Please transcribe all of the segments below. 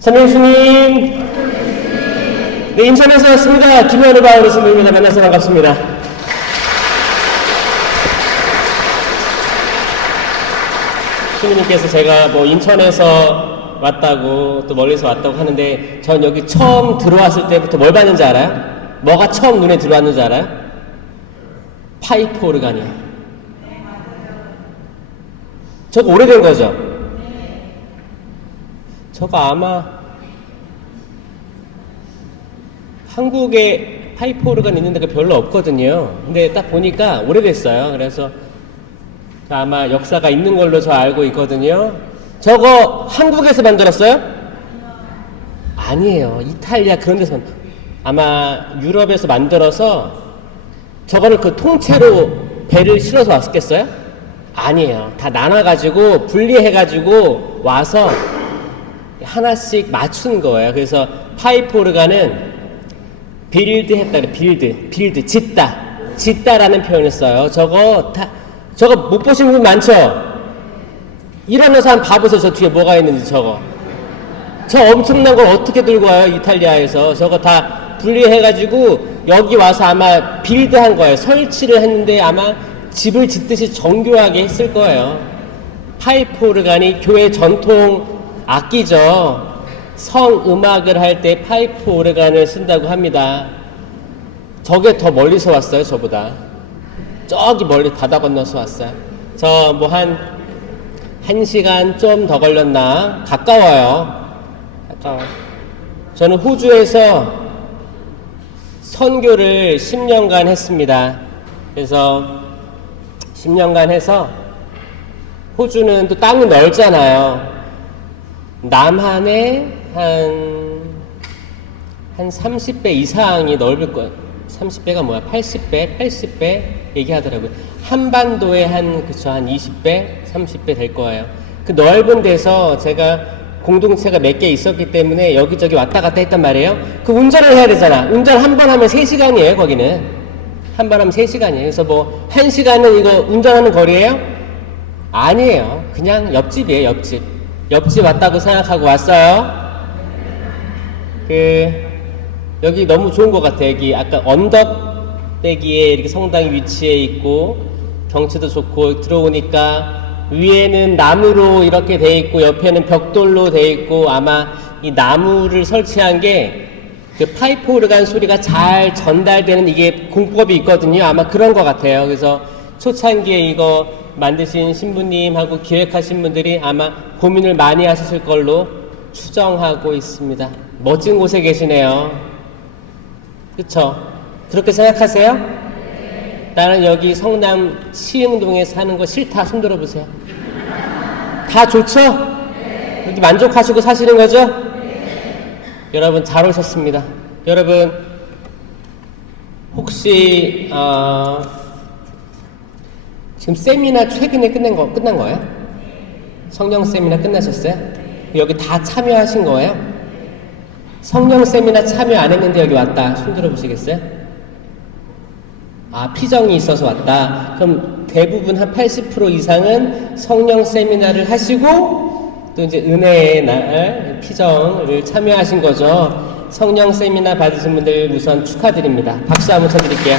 선생님, 네, 인천에서 왔습니다. 김현우 바울 선생님입니다. 만나서 반갑습니다. 신부님께서 제가 뭐 인천에서 왔다고 또 멀리서 왔다고 하는데 전 여기 처음 들어왔을 때부터 뭘 봤는지 알아요? 뭐가 처음 눈에 들어왔는지 알아요? 파이프 오르간이요. 저거 오래된 거죠? 저거 아마 한국에 파이프 오르간 있는 데가 별로 없거든요. 근데 딱 보니까 오래됐어요. 그래서 아마 역사가 있는 걸로 저 알고 있거든요. 저거 한국에서 만들었어요? 아니에요. 이탈리아 그런 데서 아마 유럽에서 만들어서 저거를 그 통째로 배를 실어서 왔겠어요? 아니에요. 다 나눠가지고 분리해가지고 와서 하나씩 맞춘 거예요. 그래서 파이프 오르간은 빌드 했다 그래. 빌드 짓다라는 표현을 써요. 저거 못 보신 분 많죠? 일어나서 한번 봐보세요. 저 뒤에 뭐가 있는지 저거. 저 엄청난 걸 어떻게 들고 와요? 이탈리아에서. 저거 다 분리해가지고 여기 와서 아마 빌드한 거예요. 설치를 했는데 아마 집을 짓듯이 정교하게 했을 거예요. 파이프 오르간이 교회 전통 악기죠. 성음악을 할 때 파이프 오르간을 쓴다고 합니다. 저게 더 멀리서 왔어요. 저보다. 저기 멀리 바다 건너서 왔어요. 저 뭐 한 1시간 좀 더 걸렸나? 가까워요. 저는 호주에서 선교를 10년간 했습니다. 그래서 10년간 해서 호주는 또 땅이 넓잖아요. 남한의 한 30배 이상이 넓을 거예요. 30배가 뭐야? 80배 얘기하더라고요. 한반도에 한 20배, 30배 될 거예요. 그 넓은 데서 제가 공동체가 몇 개 있었기 때문에 여기저기 왔다 갔다 했단 말이에요. 그 운전을 해야 되잖아. 운전 한 번 하면 3시간이에요, 거기는. 한 번 하면 3시간이에요. 그래서 뭐, 1시간은 이거 운전하는 거리예요? 아니에요. 그냥 옆집이에요, 옆집. 옆집 왔다고 생각하고 왔어요. 여기 너무 좋은 것 같아요. 여기 아까 언덕배기에 이렇게 성당이 위치해 있고, 경치도 좋고, 들어오니까 위에는 나무로 이렇게 돼 있고, 옆에는 벽돌로 돼 있고, 아마 이 나무를 설치한 게 그 파이프 오르간 소리가 잘 전달되는 이게 공법이 있거든요. 아마 그런 것 같아요. 그래서 초창기에 이거 만드신 신부님하고 기획하신 분들이 아마 고민을 많이 하셨을 걸로 추정하고 있습니다. 멋진 곳에 계시네요. 그쵸? 그렇게 생각하세요? 나는 여기 성남 시흥동에 사는 거 싫다. 손 들어보세요. 다 좋죠? 여기 만족하시고 사시는 거죠? 여러분 잘 오셨습니다. 여러분 혹시 지금 세미나 최근에 끝난 거예요? 성령 세미나 끝나셨어요? 여기 다 참여하신 거예요? 성령 세미나 참여 안 했는데 여기 왔다. 손 들어보시겠어요? 피정이 있어서 왔다. 그럼 대부분 한 80% 이상은 성령 세미나를 하시고 또 이제 은혜의 날 피정을 참여하신 거죠. 성령 세미나 받으신 분들 우선 축하드립니다. 박수 한번 쳐드릴게요.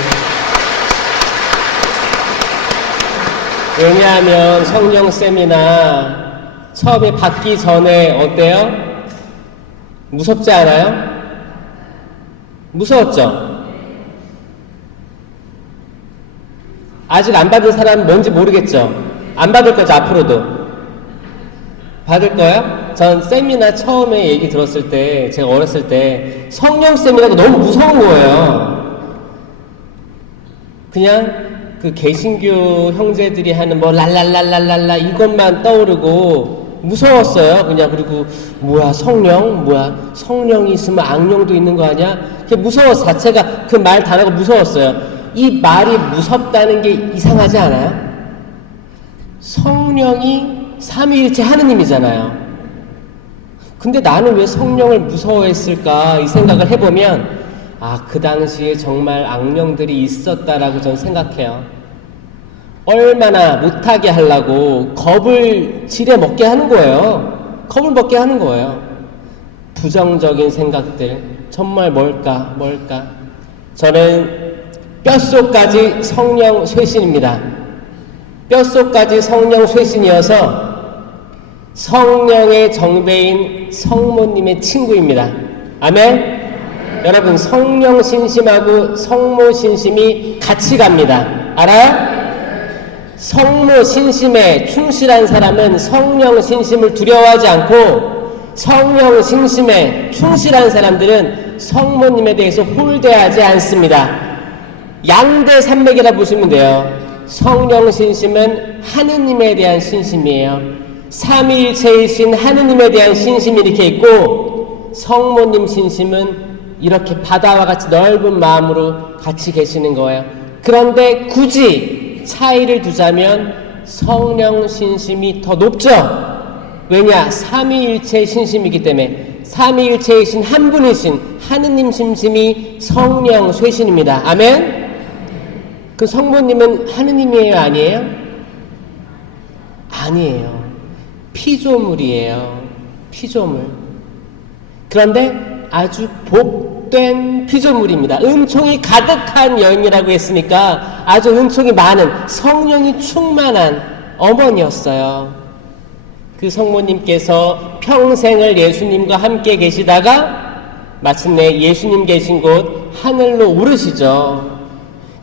왜냐하면 성령 세미나 처음에 받기 전에 어때요? 무섭지 않아요? 무서웠죠? 아직 안 받은 사람은 뭔지 모르겠죠? 안 받을 거죠, 앞으로도? 받을 거예요? 전 세미나 처음에 얘기 들었을 때, 제가 어렸을 때, 성령 세미나가 너무 무서운 거예요. 그냥 그 개신교 형제들이 하는 뭐 랄랄랄랄랄라 이것만 떠오르고 무서웠어요. 그냥 그리고 성령이 있으면 악령도 있는 거 아니야? 그게 무서웠어. 자체가 그 말 단어가 무서웠어요. 이 말이 무섭다는 게 이상하지 않아요? 성령이 삼위일체 하느님이잖아요. 근데 나는 왜 성령을 무서워했을까? 이 생각을 해보면 그 당시에 정말 악령들이 있었다라고 저는 생각해요. 얼마나 못하게 하려고 겁을 지레 먹게 하는 거예요. 겁을 먹게 하는 거예요. 부정적인 생각들, 정말 뭘까? 저는 뼛속까지 성령 쇄신입니다. 뼛속까지 성령 쇄신이어서 성령의 정배인 성모님의 친구입니다. 아멘? 여러분, 성령 신심하고 성모 신심이 같이 갑니다. 알아요? 성모 신심에 충실한 사람은 성령 신심을 두려워하지 않고, 성령 신심에 충실한 사람들은 성모님에 대해서 홀대하지 않습니다. 양대 산맥이라 보시면 돼요. 성령 신심은 하느님에 대한 신심이에요. 삼위일체이신 하느님에 대한 신심이 이렇게 있고, 성모님 신심은 이렇게 바다와 같이 넓은 마음으로 같이 계시는 거예요. 그런데 굳이 차이를 두자면 성령 신심이 더 높죠. 왜냐? 삼위일체의 신심이기 때문에. 삼위일체이신 한 분이신 하느님 신심이 성령 쇄신입니다. 아멘? 그 성모님은 하느님이에요? 아니에요? 아니에요. 피조물이에요. 피조물. 그런데 아주 복된 피조물입니다. 은총이 가득한 여인이라고 했으니까 아주 은총이 많은, 성령이 충만한 어머니였어요. 그 성모님께서 평생을 예수님과 함께 계시다가 마침내 예수님 계신 곳 하늘로 오르시죠.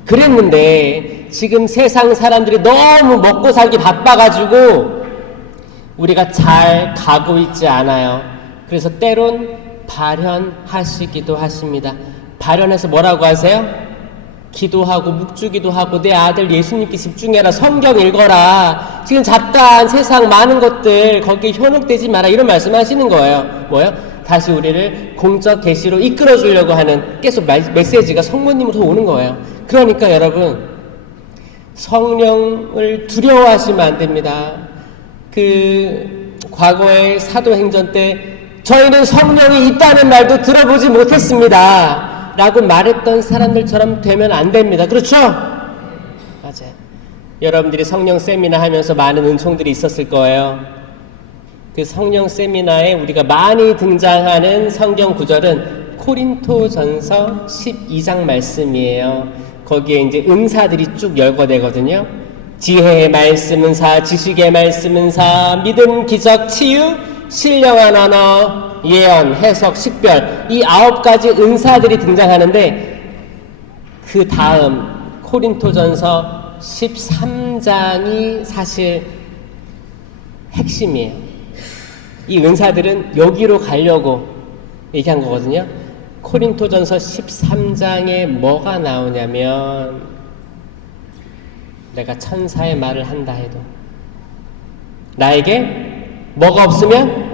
그랬는데 지금 세상 사람들이 너무 먹고 살기 바빠가지고 우리가 잘 가고 있지 않아요. 그래서 때론 발현하시기도 하십니다. 발현해서 뭐라고 하세요? 기도하고 묵주기도 하고 내 아들 예수님께 집중해라, 성경 읽어라, 지금 잡다한 세상 많은 것들 거기에 현혹되지 마라, 이런 말씀하시는 거예요. 뭐요? 다시 우리를 공적 계시로 이끌어 주려고 하는 계속 메시지가 성모님으로서 오는 거예요. 그러니까 여러분, 성령을 두려워하시면 안 됩니다. 과거의 사도행전 때 저희는 성령이 있다는 말도 들어보지 못했습니다 라고 말했던 사람들처럼 되면 안 됩니다. 그렇죠? 맞아요. 여러분들이 성령 세미나 하면서 많은 은총들이 있었을 거예요. 그 성령 세미나에 우리가 많이 등장하는 성경 구절은 코린토전서 12장 말씀이에요. 거기에 이제 은사들이 쭉 열거되거든요. 지혜의 말씀 은사, 지식의 말씀 은사, 믿음, 기적, 치유, 신령한 언어, 예언, 해석, 식별, 이 9가지 은사들이 등장하는데 그 다음 코린토전서 13장이 사실 핵심이에요. 이 은사들은 여기로 가려고 얘기한 거거든요. 코린토전서 13장에 뭐가 나오냐면, 내가 천사의 말을 한다 해도 나에게 뭐가 없으면?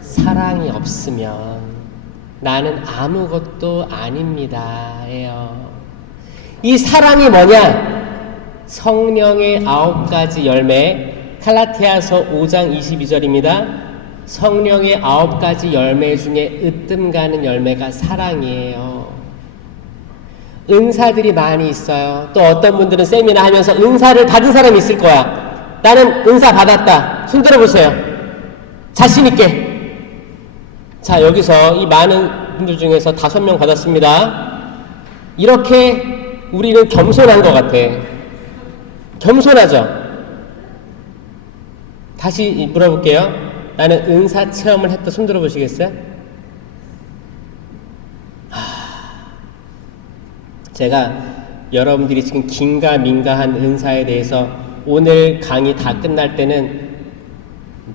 사랑이 없으면 나는 아무것도 아닙니다 예요. 이 사랑이 뭐냐? 성령의 9가지 열매, 갈라디아서 5장 22절입니다. 성령의 9가지 열매 중에 으뜸 가는 열매가 사랑이에요. 은사들이 많이 있어요. 또 어떤 분들은 세미나 하면서 은사를 받은 사람이 있을 거야. 나는 은사 받았다. 손 들어보세요. 자신있게. 자, 여기서 이 많은 분들 중에서 5명 받았습니다. 이렇게 우리는 겸손한 것 같아. 겸손하죠? 다시 물어볼게요. 나는 은사 체험을 했다. 손 들어보시겠어요? 제가 여러분들이 지금 긴가민가한 은사에 대해서 오늘 강의 다 끝날 때는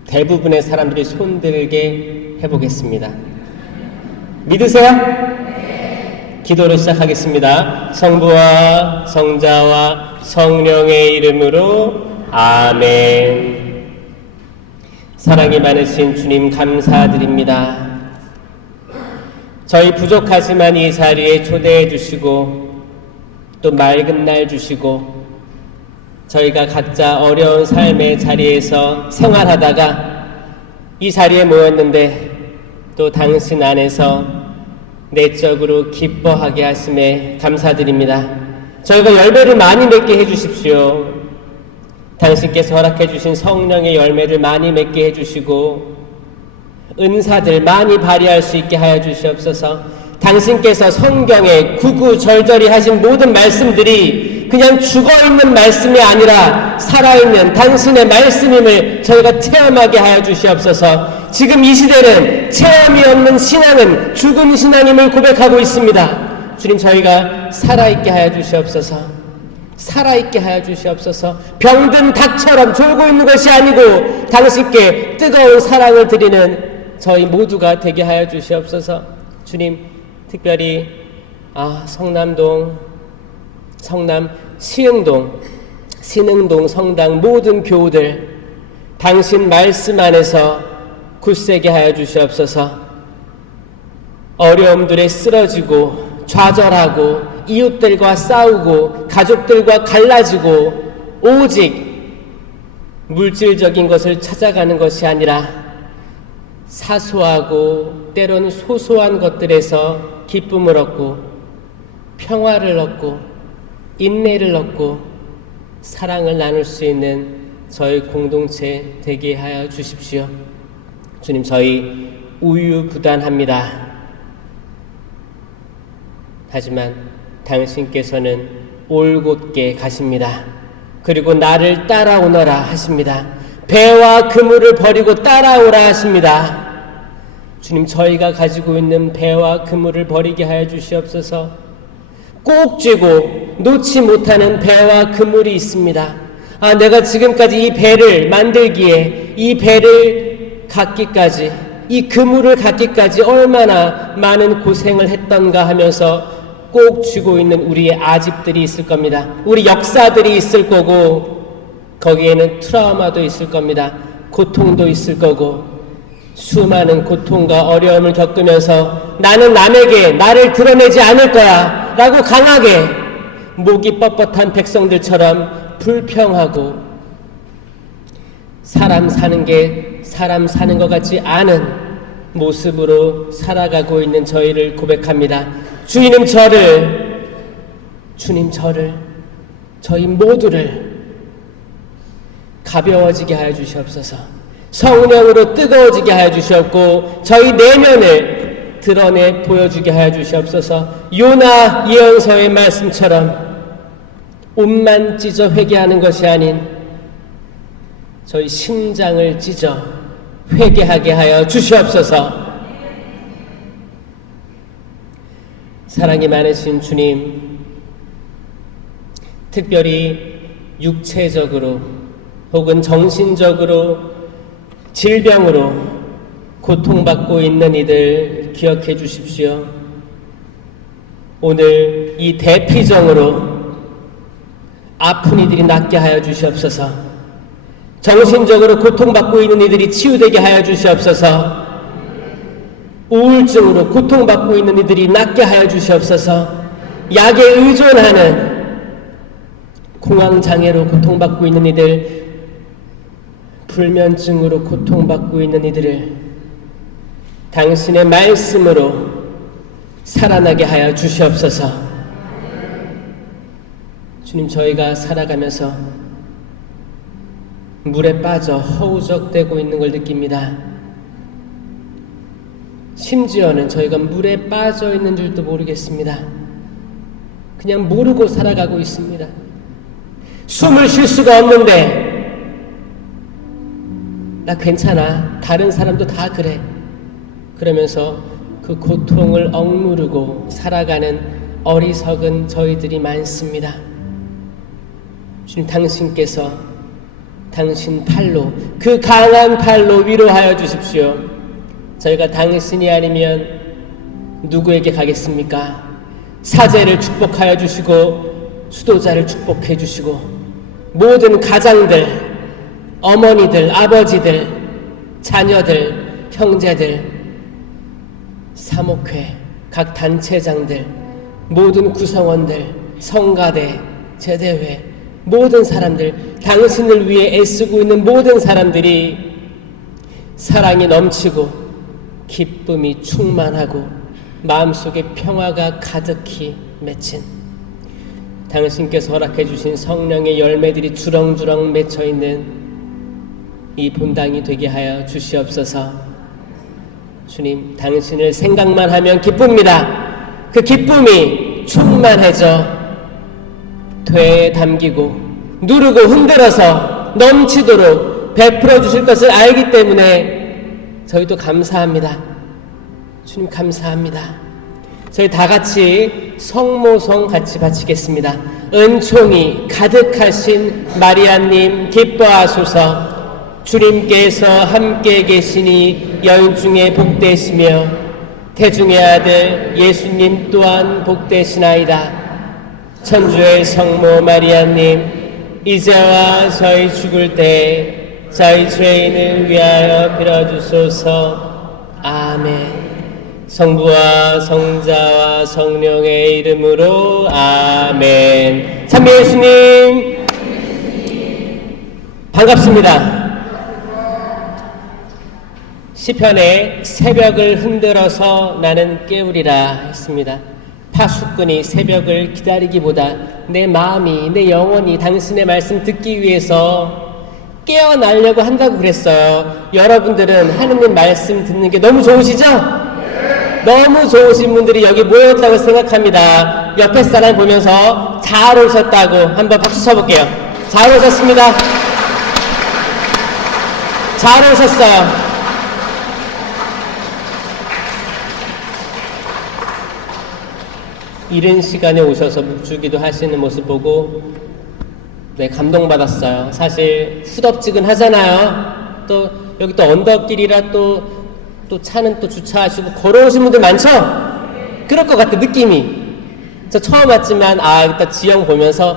대부분의 사람들이 손들게 해보겠습니다. 믿으세요? 네. 기도를 시작하겠습니다. 성부와 성자와 성령의 이름으로 아멘. 사랑이 많으신 주님 감사드립니다. 저희 부족하지만 이 자리에 초대해 주시고 또 맑은 날 주시고 저희가 각자 어려운 삶의 자리에서 생활하다가 이 자리에 모였는데 또 당신 안에서 내적으로 기뻐하게 하심에 감사드립니다. 저희가 열매를 많이 맺게 해주십시오. 당신께서 허락해 주신 성령의 열매를 많이 맺게 해주시고 은사들 많이 발휘할 수 있게 하여 주시옵소서. 당신께서 성경에 구구절절히 하신 모든 말씀들이 그냥 죽어있는 말씀이 아니라 살아있는 당신의 말씀임을 저희가 체험하게 하여 주시옵소서. 지금 이 시대는 체험이 없는 신앙은 죽은 신앙임을 고백하고 있습니다. 주님, 저희가 살아있게 하여 주시옵소서. 살아있게 하여 주시옵소서. 병든 닭처럼 졸고 있는 것이 아니고 당신께 뜨거운 사랑을 드리는 저희 모두가 되게 하여 주시옵소서. 주님, 특별히 성남동, 성남 시흥동, 신흥동 성당 모든 교우들 당신 말씀 안에서 굳세게 하여 주시옵소서. 어려움들에 쓰러지고 좌절하고 이웃들과 싸우고 가족들과 갈라지고 오직 물질적인 것을 찾아가는 것이 아니라 사소하고 때론 소소한 것들에서 기쁨을 얻고 평화를 얻고 인내를 얻고 사랑을 나눌 수 있는 저희 공동체 되게 하여 주십시오. 주님, 저희 우유부단합니다. 하지만 당신께서는 올곧게 가십니다. 그리고 나를 따라오너라 하십니다. 배와 그물을 버리고 따라오라 하십니다. 주님, 저희가 가지고 있는 배와 그물을 버리게 하여 주시옵소서. 꼭 쥐고 놓지 못하는 배와 그물이 있습니다. 내가 지금까지 이 배를 만들기에, 이 배를 갖기까지, 이 그물을 갖기까지 얼마나 많은 고생을 했던가 하면서 꼭 쥐고 있는 우리의 아집들이 있을 겁니다. 우리 역사들이 있을 거고, 거기에는 트라우마도 있을 겁니다. 고통도 있을 거고, 수많은 고통과 어려움을 겪으면서 나는 남에게 나를 드러내지 않을 거야 라고 강하게 목이 뻣뻣한 백성들처럼 불평하고 사람 사는 게 사람 사는 것 같지 않은 모습으로 살아가고 있는 저희를 고백합니다. 주님, 저를, 저희 모두를 가벼워지게 하여 주시옵소서. 성령으로 뜨거워지게 하여 주시옵고 저희 내면을 드러내 보여주게 하여 주시옵소서. 요나 예언서의 말씀처럼 옷만 찢어 회개하는 것이 아닌 저희 심장을 찢어 회개하게 하여 주시옵소서. 사랑이 많으신 주님, 특별히 육체적으로 혹은 정신적으로 질병으로 고통받고 있는 이들 기억해 주십시오. 오늘 이 대피정으로 아픈 이들이 낫게 하여 주시옵소서. 정신적으로 고통받고 있는 이들이 치유되게 하여 주시옵소서. 우울증으로 고통받고 있는 이들이 낫게 하여 주시옵소서. 약에 의존하는 공황장애로 고통받고 있는 이들, 불면증으로 고통받고 있는 이들을 당신의 말씀으로 살아나게 하여 주시옵소서. 주님, 저희가 살아가면서 물에 빠져 허우적대고 있는 걸 느낍니다. 심지어는 저희가 물에 빠져 있는 줄도 모르겠습니다. 그냥 모르고 살아가고 있습니다. 숨을 쉴 수가 없는데 나 괜찮아, 다른 사람도 다 그래, 그러면서 그 고통을 억누르고 살아가는 어리석은 저희들이 많습니다. 주님, 당신께서 당신 팔로, 그 강한 팔로 위로하여 주십시오. 저희가 당신이 아니면 누구에게 가겠습니까? 사제를 축복하여 주시고 수도자를 축복해 주시고 모든 가장들, 어머니들, 아버지들, 자녀들, 형제들, 사목회, 각 단체장들, 모든 구성원들, 성가대, 제대회, 모든 사람들, 당신을 위해 애쓰고 있는 모든 사람들이 사랑이 넘치고 기쁨이 충만하고 마음속에 평화가 가득히 맺힌 당신께서 허락해 주신 성령의 열매들이 주렁주렁 맺혀있는 이 본당이 되게 하여 주시옵소서. 주님, 당신을 생각만 하면 기쁩니다. 그 기쁨이 충만해져 되에 담기고 누르고 흔들어서 넘치도록 베풀어 주실 것을 알기 때문에 저희도 감사합니다. 주님 감사합니다. 저희 다 같이 성모성 같이 바치겠습니다. 은총이 가득하신 마리아님 기뻐하소서. 주님께서 함께 계시니 여인 중에 복되시며 태중의 아들 예수님 또한 복되시나이다. 천주의 성모 마리아님, 이제와 저희 죽을 때 저희 죄인을 위하여 빌어주소서. 아멘. 성부와 성자와 성령의 이름으로 아멘. 참여 예수님 반갑습니다. 시편에 새벽을 흔들어서 나는 깨우리라 했습니다. 파수꾼이 새벽을 기다리기보다 내 마음이, 내 영혼이 당신의 말씀 듣기 위해서 깨어나려고 한다고 그랬어요. 여러분들은 하느님 말씀 듣는 게 너무 좋으시죠? 너무 좋으신 분들이 여기 모였다고 생각합니다. 옆에 사람 보면서 잘 오셨다고 한번 박수 쳐볼게요. 잘 오셨습니다. 잘 오셨어요. 이른 시간에 오셔서 묵주기도 하시는 모습 보고 감동받았어요. 사실 후덥지근하잖아요. 또 여기 또 언덕길이라 또 차는 또 주차하시고 걸어오신 분들 많죠? 그럴 것 같아 느낌이. 저 처음 왔지만 일단 지형 보면서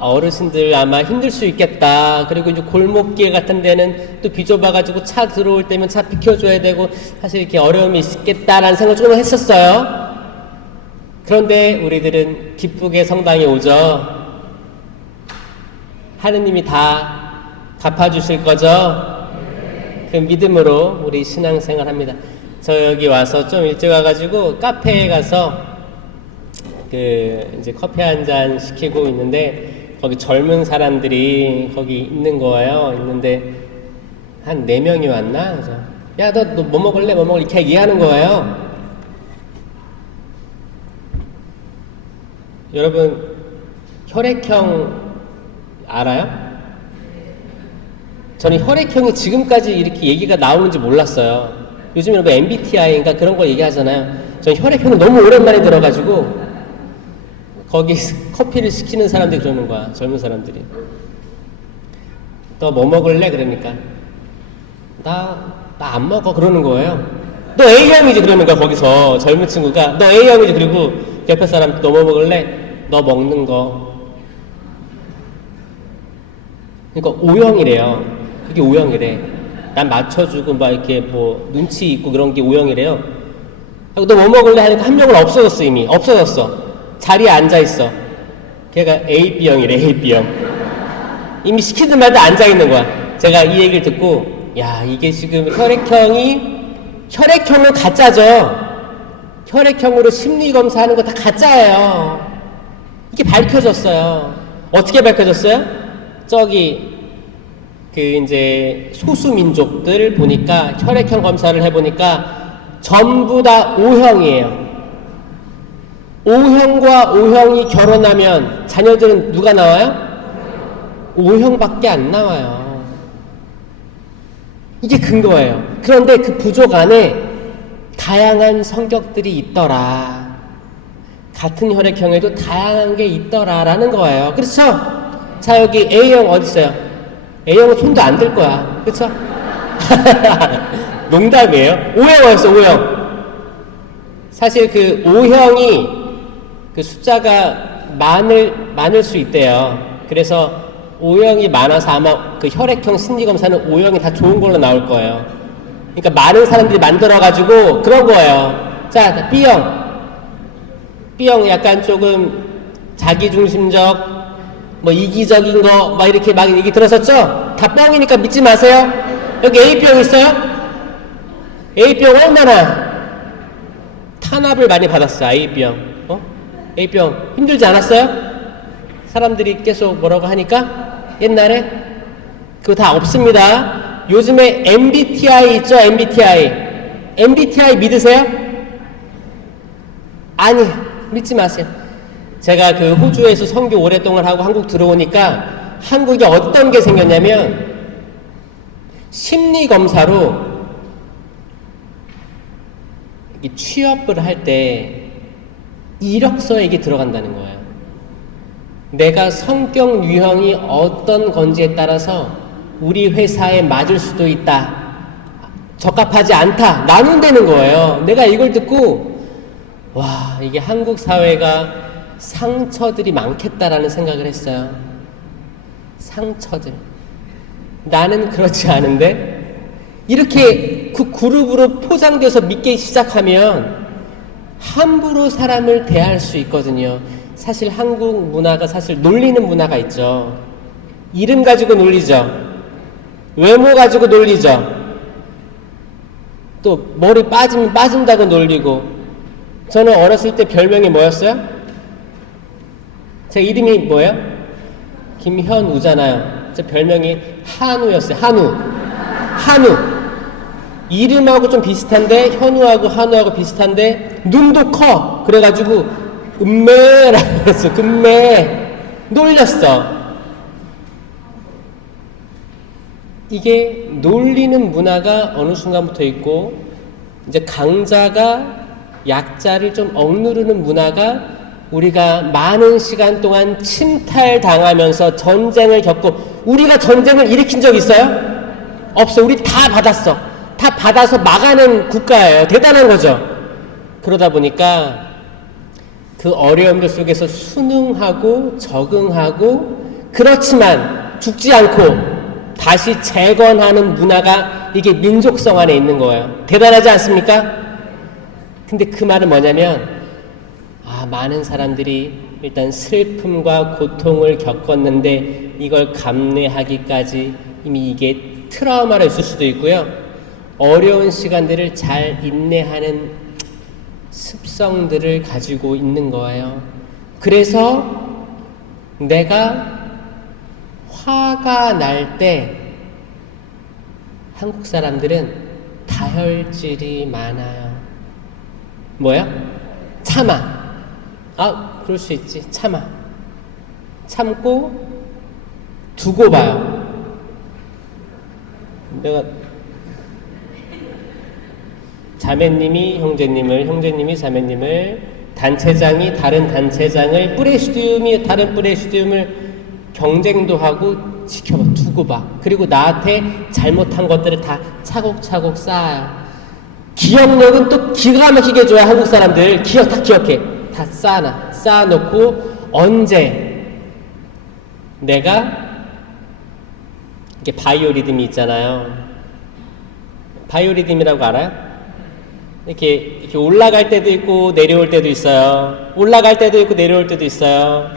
어르신들 아마 힘들 수 있겠다. 그리고 이제 골목길 같은 데는 또 비좁아가지고 차 들어올 때면 차 비켜줘야 되고 사실 이렇게 어려움이 있겠다라는 생각을 조금 했었어요. 그런데 우리들은 기쁘게 성당에 오죠. 하느님이 다 갚아주실 거죠. 그 믿음으로 우리 신앙생활 합니다. 저 여기 와서 좀 일찍 와가지고 카페에 가서 이제 커피 한 잔 시키고 있는데 거기 젊은 사람들이 거기 있는 거예요. 있는데 한 4명이 왔나? 그래서 야, 너 뭐 먹을래? 뭐 먹을래? 이렇게 얘기하는 거예요. 여러분 혈액형 알아요? 저는 혈액형이 지금까지 이렇게 얘기가 나오는지 몰랐어요. 요즘 여러분 MBTI인가 그런 거 얘기하잖아요. 저는 혈액형을 너무 오랜만에 들어가지고 거기 커피를 시키는 사람들이 그러는 거야. 젊은 사람들이. 너 뭐 먹을래? 그러니까 나 안 먹어 그러는 거예요. 너 A형이지 그러는 거야. 거기서 젊은 친구가 너 A형이지. 그리고 옆에 사람 너 뭐 먹을래? 너 먹는 거. 그러니까 O형이래요. 그게 O형이래. 난 맞춰주고 막 이렇게 뭐 눈치 있고 그런 게 O형이래요. 너 뭐 먹을래? 하니까 한 명은 없어졌어. 이미 없어졌어. 자리에 앉아있어. 걔가 AB형이래. AB형. 이미 시키든 말든 앉아있는 거야. 제가 이 얘기를 듣고 야, 이게 지금 혈액형은 가짜죠. 혈액형으로 심리검사하는 거 다 가짜예요. 이게 밝혀졌어요. 어떻게 밝혀졌어요? 저기 이제 소수민족들 보니까 혈액형 검사를 해보니까 전부 다 O형이에요. O형과 O형이 결혼하면 자녀들은 누가 나와요? O형밖에 안 나와요. 이게 근거예요. 그런데 그 부족 안에 다양한 성격들이 있더라. 같은 혈액형에도 다양한 게 있더라라는 거예요. 그렇죠? 자, 여기 A형 어디 있어요? A형은 손도 안 들 거야. 그렇죠? 농담이에요. O형 어디 있어? O형. 사실 그 O형이 그 숫자가 많을 수 있대요. 그래서 O형이 많아서 아마 그 혈액형 심리검사는 O형이 다 좋은 걸로 나올 거예요. 그러니까 많은 사람들이 만들어가지고 그런 거예요. 자, B형. B형 약간 조금 자기중심적, 뭐 이기적인 거, 막 이렇게 막 얘기 들었었죠? 다 뻥이니까 믿지 마세요. 여기 A병 있어요? A병 얼마나 탄압을 많이 받았어요. A병. A병 힘들지 않았어요? 사람들이 계속 뭐라고 하니까 옛날에 그거 다 없습니다. 요즘에 MBTI 있죠? MBTI. MBTI 믿으세요? 아니, 믿지 마세요. 제가 그 호주에서 선교 오랫동안 하고 한국 들어오니까 한국에 어떤 게 생겼냐면 심리검사로 취업을 할 때 이력서에 이게 들어간다는 거예요. 내가 성격 유형이 어떤 건지에 따라서 우리 회사에 맞을 수도 있다, 적합하지 않다, 나눈다는 거예요. 내가 이걸 듣고 와, 이게 한국 사회가 상처들이 많겠다라는 생각을 했어요. 상처들. 나는 그렇지 않은데 이렇게 그 그룹으로 포장돼서 믿기 시작하면 함부로 사람을 대할 수 있거든요. 사실 한국 문화가 사실 놀리는 문화가 있죠. 이름 가지고 놀리죠. 외모 가지고 놀리죠. 또 머리 빠지면 빠진다고 놀리고. 저는 어렸을 때 별명이 뭐였어요? 제 이름이 뭐예요? 김현우잖아요. 제 별명이 한우였어요. 한우. 이름하고 좀 비슷한데, 현우하고 한우하고 비슷한데 눈도 커. 그래가지고 은매라고 했어. 금매. 놀렸어. 이게 놀리는 문화가 어느 순간부터 있고, 이제 강자가 약자를 좀 억누르는 문화가 우리가 많은 시간 동안 침탈당하면서 전쟁을 겪고, 우리가 전쟁을 일으킨 적 있어요? 없어. 우리 다 받았어. 다 받아서 막아낸 국가예요. 대단한 거죠. 그러다 보니까 그 어려움들 속에서 순응하고 적응하고, 그렇지만 죽지 않고 다시 재건하는 문화가 이게 민족성 안에 있는 거예요. 대단하지 않습니까? 근데 그 말은 뭐냐면, 많은 사람들이 일단 슬픔과 고통을 겪었는데 이걸 감내하기까지 이미 이게 트라우마로 있을 수도 있고요. 어려운 시간들을 잘 인내하는 습성들을 가지고 있는 거예요. 그래서 내가 화가 날 때 한국 사람들은 다혈질이 많아요. 뭐야? 참아. 그럴 수 있지. 참고 두고 봐요. 내가 자매님이 형제님을, 형제님이 자매님을, 단체장이 다른 단체장을, 프레시디움이 다른 프레시디움을 경쟁도 하고 지켜봐, 두고 봐. 그리고 나한테 잘못한 것들을 다 차곡차곡 쌓아요. 기억력은 또 기가 막히게 줘야 한국 사람들 다 기억해. 다 쌓아놓고 언제 내가 이게 바이오리듬이 있잖아요. 바이오리듬이라고 알아요? 이렇게 올라갈 때도 있고 내려올 때도 있어요. 올라갈 때도 있고 내려올 때도 있어요.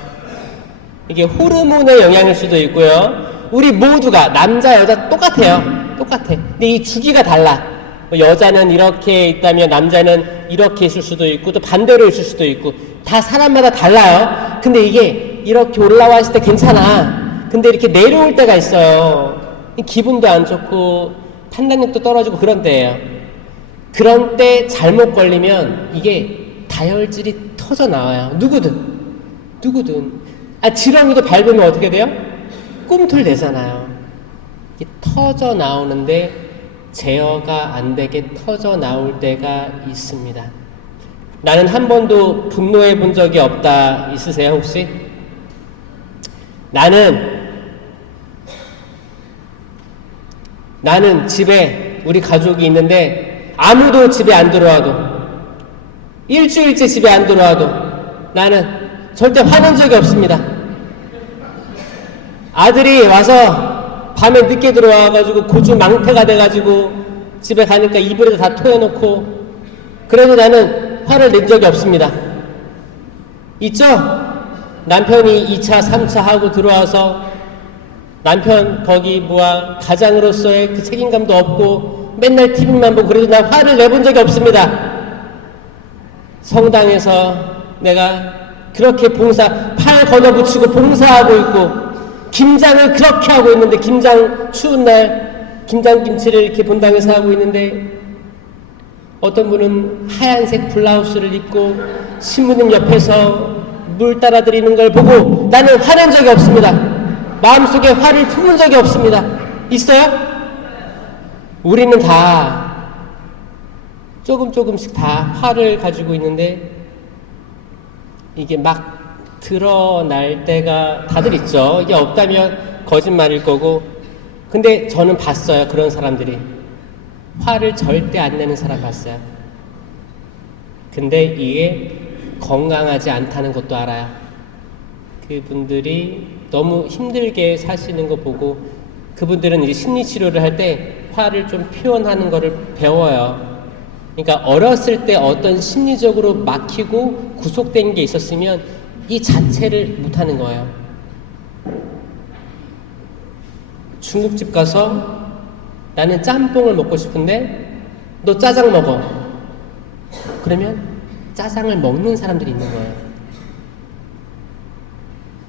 이게 호르몬의 영향일 수도 있고요. 우리 모두가 남자 여자 똑같아요. 똑같아. 근데 이 주기가 달라. 여자는 이렇게 있다면 남자는 이렇게 있을 수도 있고 또 반대로 있을 수도 있고 다 사람마다 달라요. 근데 이게 이렇게 올라와 있을 때 괜찮아. 근데 이렇게 내려올 때가 있어요. 기분도 안 좋고 판단력도 떨어지고 그런 때예요. 그런 때 잘못 걸리면 이게 다혈질이 터져 나와요. 누구든. 지렁이도 밟으면 어떻게 돼요? 꿈틀 되잖아요. 이게 터져 나오는데 제어가 안 되게 터져 나올 때가 있습니다. 나는 한 번도 분노해 본 적이 없다. 있으세요 혹시? 나는 집에 우리 가족이 있는데 아무도 집에 안 들어와도, 일주일째 집에 안 들어와도 나는 절대 화낸 적이 없습니다. 아들이 와서 밤에 늦게 들어와가지고 고주 망태가 돼가지고 집에 가니까 이불에다 다 토해놓고, 그래도 나는 화를 낸 적이 없습니다. 있죠? 남편이 2차 3차 하고 들어와서 남편 거기 가장으로서의 그 책임감도 없고 맨날 TV만 보고, 그래도 난 화를 내본 적이 없습니다. 성당에서 내가 그렇게 팔 걷어붙이고 봉사하고 있고, 김장을 그렇게 하고 있는데, 추운 날 김장김치를 이렇게 본당에서 하고 있는데 어떤 분은 하얀색 블라우스를 입고 신부님 옆에서 물 따라드리는 걸 보고 나는 화낸 적이 없습니다. 마음속에 화를 품은 적이 없습니다. 있어요? 우리는 다 조금씩 다 화를 가지고 있는데 이게 막 드러날 때가 다들 있죠. 이게 없다면 거짓말일 거고. 근데 저는 봤어요. 그런 사람들이 화를 절대 안 내는 사람 봤어요. 근데 이게 건강하지 않다는 것도 알아요. 그분들이 너무 힘들게 사시는 거 보고 그분들은 이제 심리치료를 할 때 화를 좀 표현하는 거를 배워요. 그러니까 어렸을 때 어떤 심리적으로 막히고 구속된 게 있었으면 이 자체를 못하는 거예요. 중국집 가서 나는 짬뽕을 먹고 싶은데 너 짜장 먹어. 그러면 짜장을 먹는 사람들이 있는 거예요.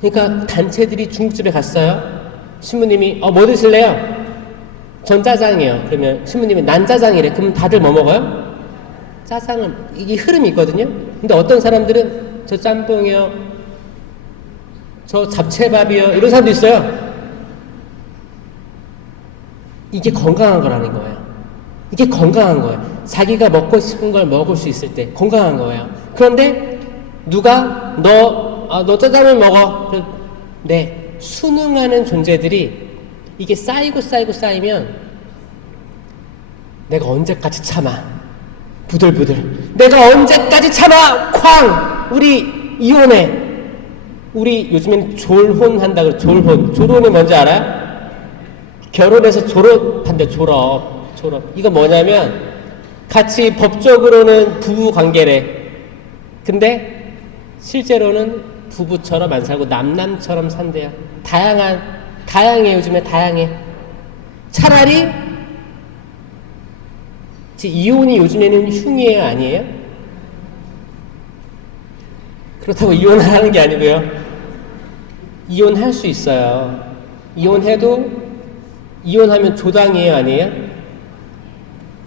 그러니까 단체들이 중국집에 갔어요. 신부님이 뭐 드실래요? 전 짜장이에요. 그러면 신부님이 난 짜장이래. 그럼 다들 뭐 먹어요? 짜장은 이게 흐름이 있거든요. 근데 어떤 사람들은 저 짬뽕이요, 저 잡채밥이요, 이런 사람도 있어요. 이게 건강한 거라는 거예요. 이게 건강한 거예요. 자기가 먹고 싶은 걸 먹을 수 있을 때 건강한 거예요. 그런데 누가 너 짜장면 먹어. 네, 순응하는 존재들이 이게 쌓이면 내가 언제까지 참아? 부들부들. 내가 언제까지 참아? 쾅! 우리 이혼해. 우리 요즘엔 졸혼한다 그래. 졸혼이 뭔지 알아요? 결혼해서 졸업한대. 졸업. 이거 뭐냐면 같이 법적으로는 부부 관계래. 근데 실제로는 부부처럼 안 살고 남남처럼 산대요. 다양해. 요즘에 다양해. 차라리 이혼이 요즘에는 흉이에요, 아니에요? 그렇다고 이혼하라는 게 아니고요. 이혼할 수 있어요. 이혼하면 조당이에요, 아니에요?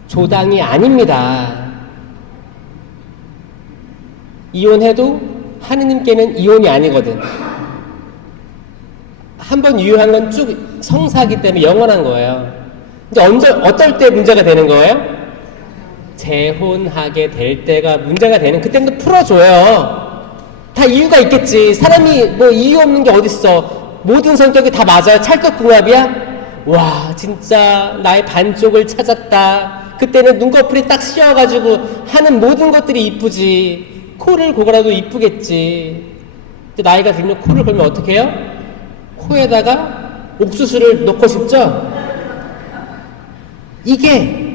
조당이 아닙니다. 이혼해도 하느님께는 이혼이 아니거든. 한번 유효한 건 쭉 성사하기 때문에 영원한 거예요. 근데 어떨 때 문제가 되는 거예요? 재혼하게 될 때가 문제가 되는, 그때는 풀어줘요. 다 이유가 있겠지. 사람이 뭐 이유 없는 게 어딨어. 모든 성격이 다 맞아요. 찰떡궁합이야? 와, 진짜 나의 반쪽을 찾았다. 그때는 눈꺼풀이 딱 씌어가지고 하는 모든 것들이 이쁘지. 코를 고거라도 이쁘겠지. 근데 나이가 들면 코를 걸면 어떻게 해요? 코에다가 옥수수를 넣고 싶죠? 이게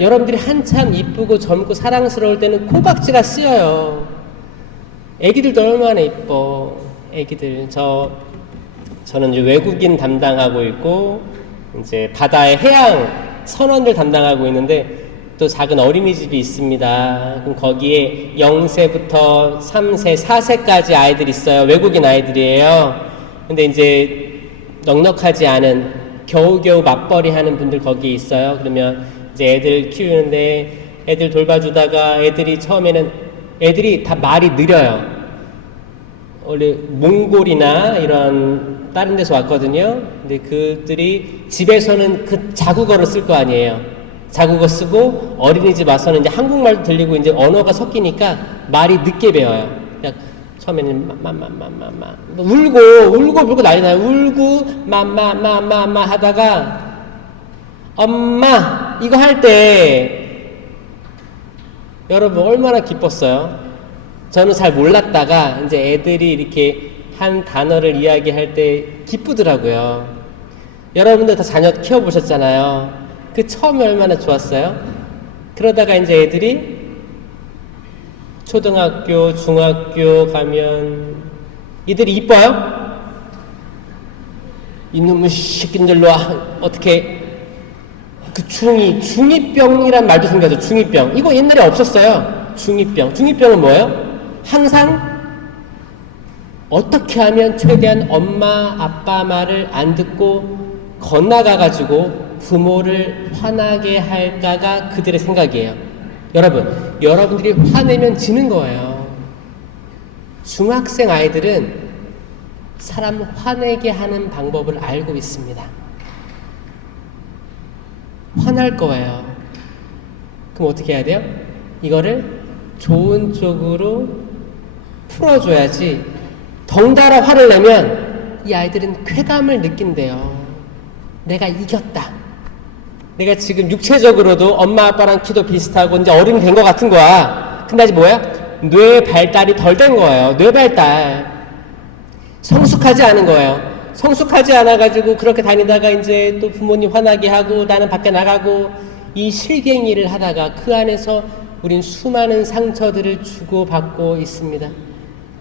여러분들이 한참 이쁘고 젊고 사랑스러울 때는 코각지가 쓰여요. 애기들도 얼마나 이뻐. 애기들. 저는 이제 외국인 담당하고 있고, 이제 바다의 해양 선원들 담당하고 있는데, 또 작은 어린이집이 있습니다. 그럼 거기에 0세부터 3세, 4세까지 아이들이 있어요. 외국인 아이들이에요. 근데 이제 넉넉하지 않은 겨우겨우 맞벌이 하는 분들 거기에 있어요. 그러면 이제 애들 키우는데 애들 돌봐주다가 애들이 처음에는 애들이 다 말이 느려요. 원래 몽골이나 이런 다른 데서 왔거든요. 근데 그들이 집에서는 그 자국어를 쓸 거 아니에요. 자국어 쓰고 어린이집 와서는 이제 한국말도 들리고 이제 언어가 섞이니까 말이 늦게 배워요. 그냥 처음에는 울고 난리 나요. 울고 마 하다가 엄마 이거 할 때 여러분 얼마나 기뻤어요. 저는 잘 몰랐다가 이제 애들이 이렇게 한 단어를 이야기할 때 기쁘더라고요. 여러분들 다 자녀 키워보셨잖아요. 그 처음에 얼마나 좋았어요. 그러다가 이제 애들이 초등학교, 중학교 가면 이들이 이뻐요? 이놈의 새끼들로 어떻게 그 중2병이란 말도 생겨서 중2병. 이거 옛날에 없었어요. 중2병. 중2병은 뭐예요? 항상 어떻게 하면 최대한 엄마, 아빠 말을 안 듣고 건너가가지고 부모를 화나게 할까가 그들의 생각이에요. 여러분들이 화내면 지는 거예요. 중학생 아이들은 사람 화내게 하는 방법을 알고 있습니다. 화날 거예요. 그럼 어떻게 해야 돼요? 이거를 좋은 쪽으로 풀어줘야지. 덩달아 화를 내면 이 아이들은 쾌감을 느낀대요. 내가 이겼다. 내가 지금 육체적으로도 엄마 아빠랑 키도 비슷하고 이제 어른이 된 것 같은 거야. 근데 아직 뭐야? 뇌 발달이 덜 된 거예요. 뇌 발달. 성숙하지 않은 거예요. 성숙하지 않아가지고 그렇게 다니다가 이제 또 부모님 화나게 하고 나는 밖에 나가고 이 실갱이를 하다가 그 안에서 우린 수많은 상처들을 주고받고 있습니다.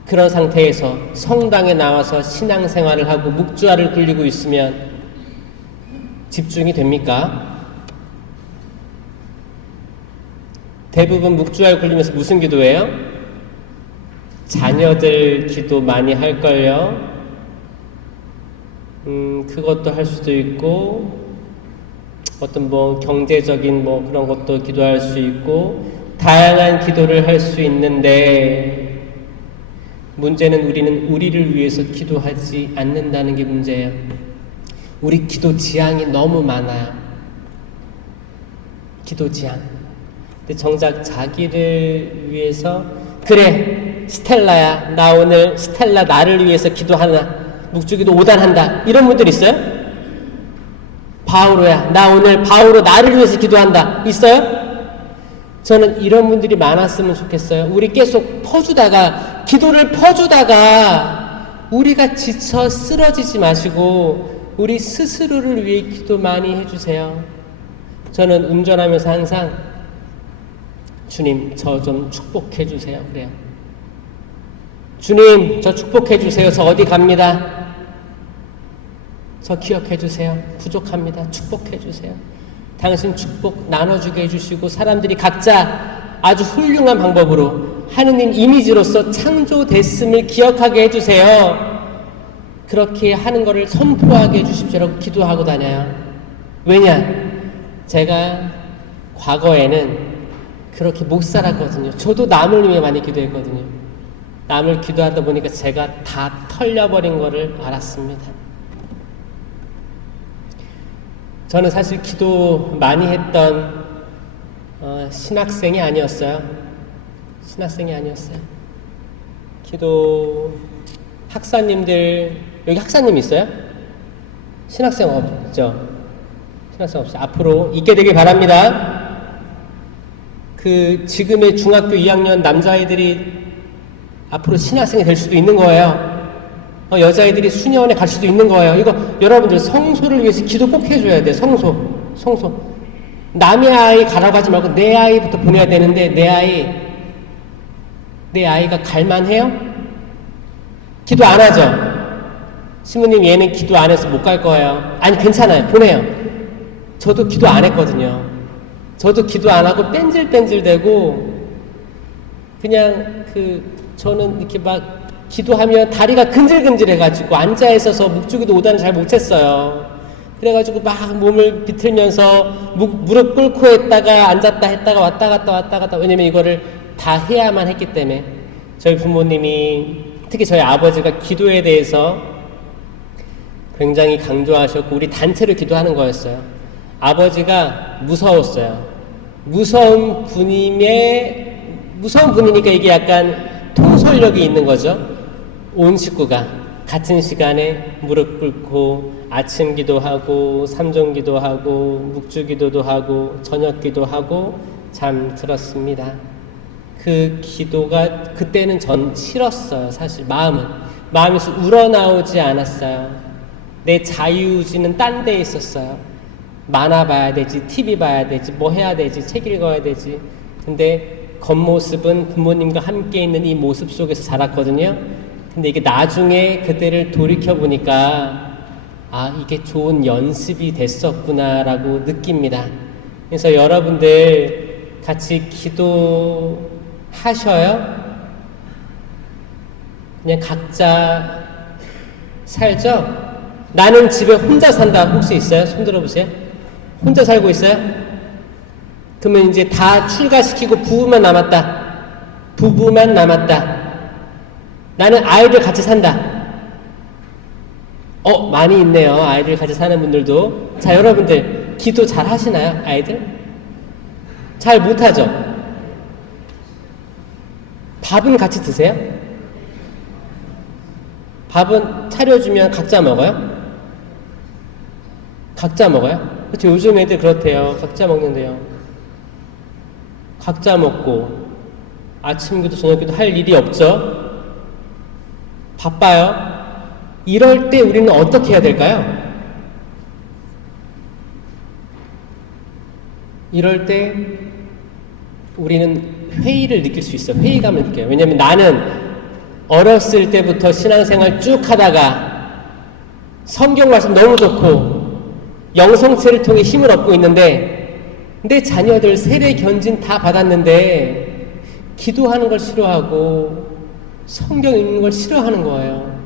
그런 상태에서 성당에 나와서 신앙생활을 하고 묵주알을 굴리고 있으면 집중이 됩니까? 대부분 묵주알 굴리면서 무슨 기도해요? 자녀들 기도 많이 할걸요? 그것도 할 수도 있고, 어떤 뭐 경제적인 뭐 그런 것도 기도할 수 있고, 다양한 기도를 할 수 있는데, 문제는 우리는 우리를 위해서 기도하지 않는다는 게 문제예요. 우리 기도 지향이 너무 많아요. 기도 지향. 근데 정작 자기를 위해서, 그래, 스텔라야, 나 오늘 스텔라 나를 위해서 기도하나, 묵주기도 5단 한다. 이런 분들 있어요? 바오로야, 나 오늘 바오로 나를 위해서 기도한다. 있어요? 저는 이런 분들이 많았으면 좋겠어요. 우리 계속 퍼주다가, 기도를 퍼주다가 우리가 지쳐 쓰러지지 마시고 우리 스스로를 위해 기도 많이 해주세요. 저는 운전하면서 항상 주님, 저 좀 축복해 주세요. 그래요. 주님, 저 축복해 주세요. 저 어디 갑니다. 저 기억해 주세요. 부족합니다. 축복해 주세요. 당신 축복 나눠주게 해주시고 사람들이 각자 아주 훌륭한 방법으로 하느님 이미지로서 창조됐음을 기억하게 해주세요. 그렇게 하는 것을 선포하게 해주십시오라고 기도하고 다녀요. 왜냐? 제가 과거에는 그렇게 못 살았거든요. 저도 남을 위해 많이 기도했거든요. 남을 기도하다 보니까 제가 다 털려버린 것을 알았습니다. 저는 사실 기도 많이 했던 신학생이 아니었어요. 신학생이 아니었어요. 기도 학사님들, 여기 학사님 있어요? 신학생 없죠? 신학생 없어요. 앞으로 있게 되길 바랍니다. 그 지금의 중학교 2학년 남자아이들이 앞으로 신학생이 될 수도 있는 거예요. 여자아이들이 수녀원에 갈 수도 있는 거예요. 이거 여러분들 성소를 위해서 기도 꼭 해줘야 돼. 성소. 남의 아이 가라고 하지 말고 내 아이부터 보내야 되는데 내 아이가 갈만해요? 기도 안 하죠? 신부님 얘는 기도 안 해서 못 갈 거예요. 아니 괜찮아요. 보내요. 저도 기도 안 했거든요. 저도 기도 안 하고 뺀질뺀질대고 그냥 저는 이렇게 막 기도하면 다리가 근질근질해가지고 앉아있어서 묵주기도 5단을 잘 못했어요. 그래가지고 막 몸을 비틀면서 무릎 꿇고 했다가 앉았다 했다가 왔다 갔다 왜냐면 이거를 다 해야만 했기 때문에 저희 부모님이 특히 저희 아버지가 기도에 대해서 굉장히 강조하셨고 우리 단체로 기도하는 거였어요. 아버지가 무서웠어요. 무서운 분이니까 이게 약간 통솔력이 있는 거죠. 온 식구가 같은 시간에 무릎 꿇고 아침 기도하고 삼종 기도하고 묵주 기도도 하고 저녁 기도하고 잠 들었습니다. 그 기도가 그때는 전 싫었어요. 사실 마음에서 우러나오지 않았어요. 내 자유의지는 딴 데 있었어요. 만화 봐야 되지, TV 봐야 되지, 뭐 해야 되지, 책 읽어야 되지. 근데 겉모습은 부모님과 함께 있는 이 모습 속에서 자랐거든요. 근데 이게 나중에 그때를 돌이켜보니까 이게 좋은 연습이 됐었구나라고 느낍니다. 그래서 여러분들 같이 기도하셔요? 그냥 각자 살죠? 나는 집에 혼자 산다 혹시 있어요? 손 들어보세요. 혼자 살고 있어요? 그러면 이제 다 출가시키고 부부만 남았다. 부부만 남았다. 나는 아이들 같이 산다. 많이 있네요. 아이들 같이 사는 분들도. 자, 여러분들 기도 잘 하시나요? 아이들? 잘 못하죠? 밥은 같이 드세요? 밥은 차려주면 각자 먹어요? 각자 먹어요? 그렇죠. 요즘 애들 그렇대요. 각자 먹는데요. 각자 먹고 아침기도 저녁기도 할 일이 없죠. 바빠요. 이럴 때 우리는 어떻게 해야 될까요? 이럴 때 우리는 회의를 느낄 수 있어요. 회의감을 느껴요. 왜냐하면 나는 어렸을 때부터 신앙생활 쭉 하다가 성경 말씀 너무 좋고 영성체를 통해 힘을 얻고 있는데 내 자녀들 세례 견진 다 받았는데 기도하는 걸 싫어하고 성경 읽는 걸 싫어하는 거예요.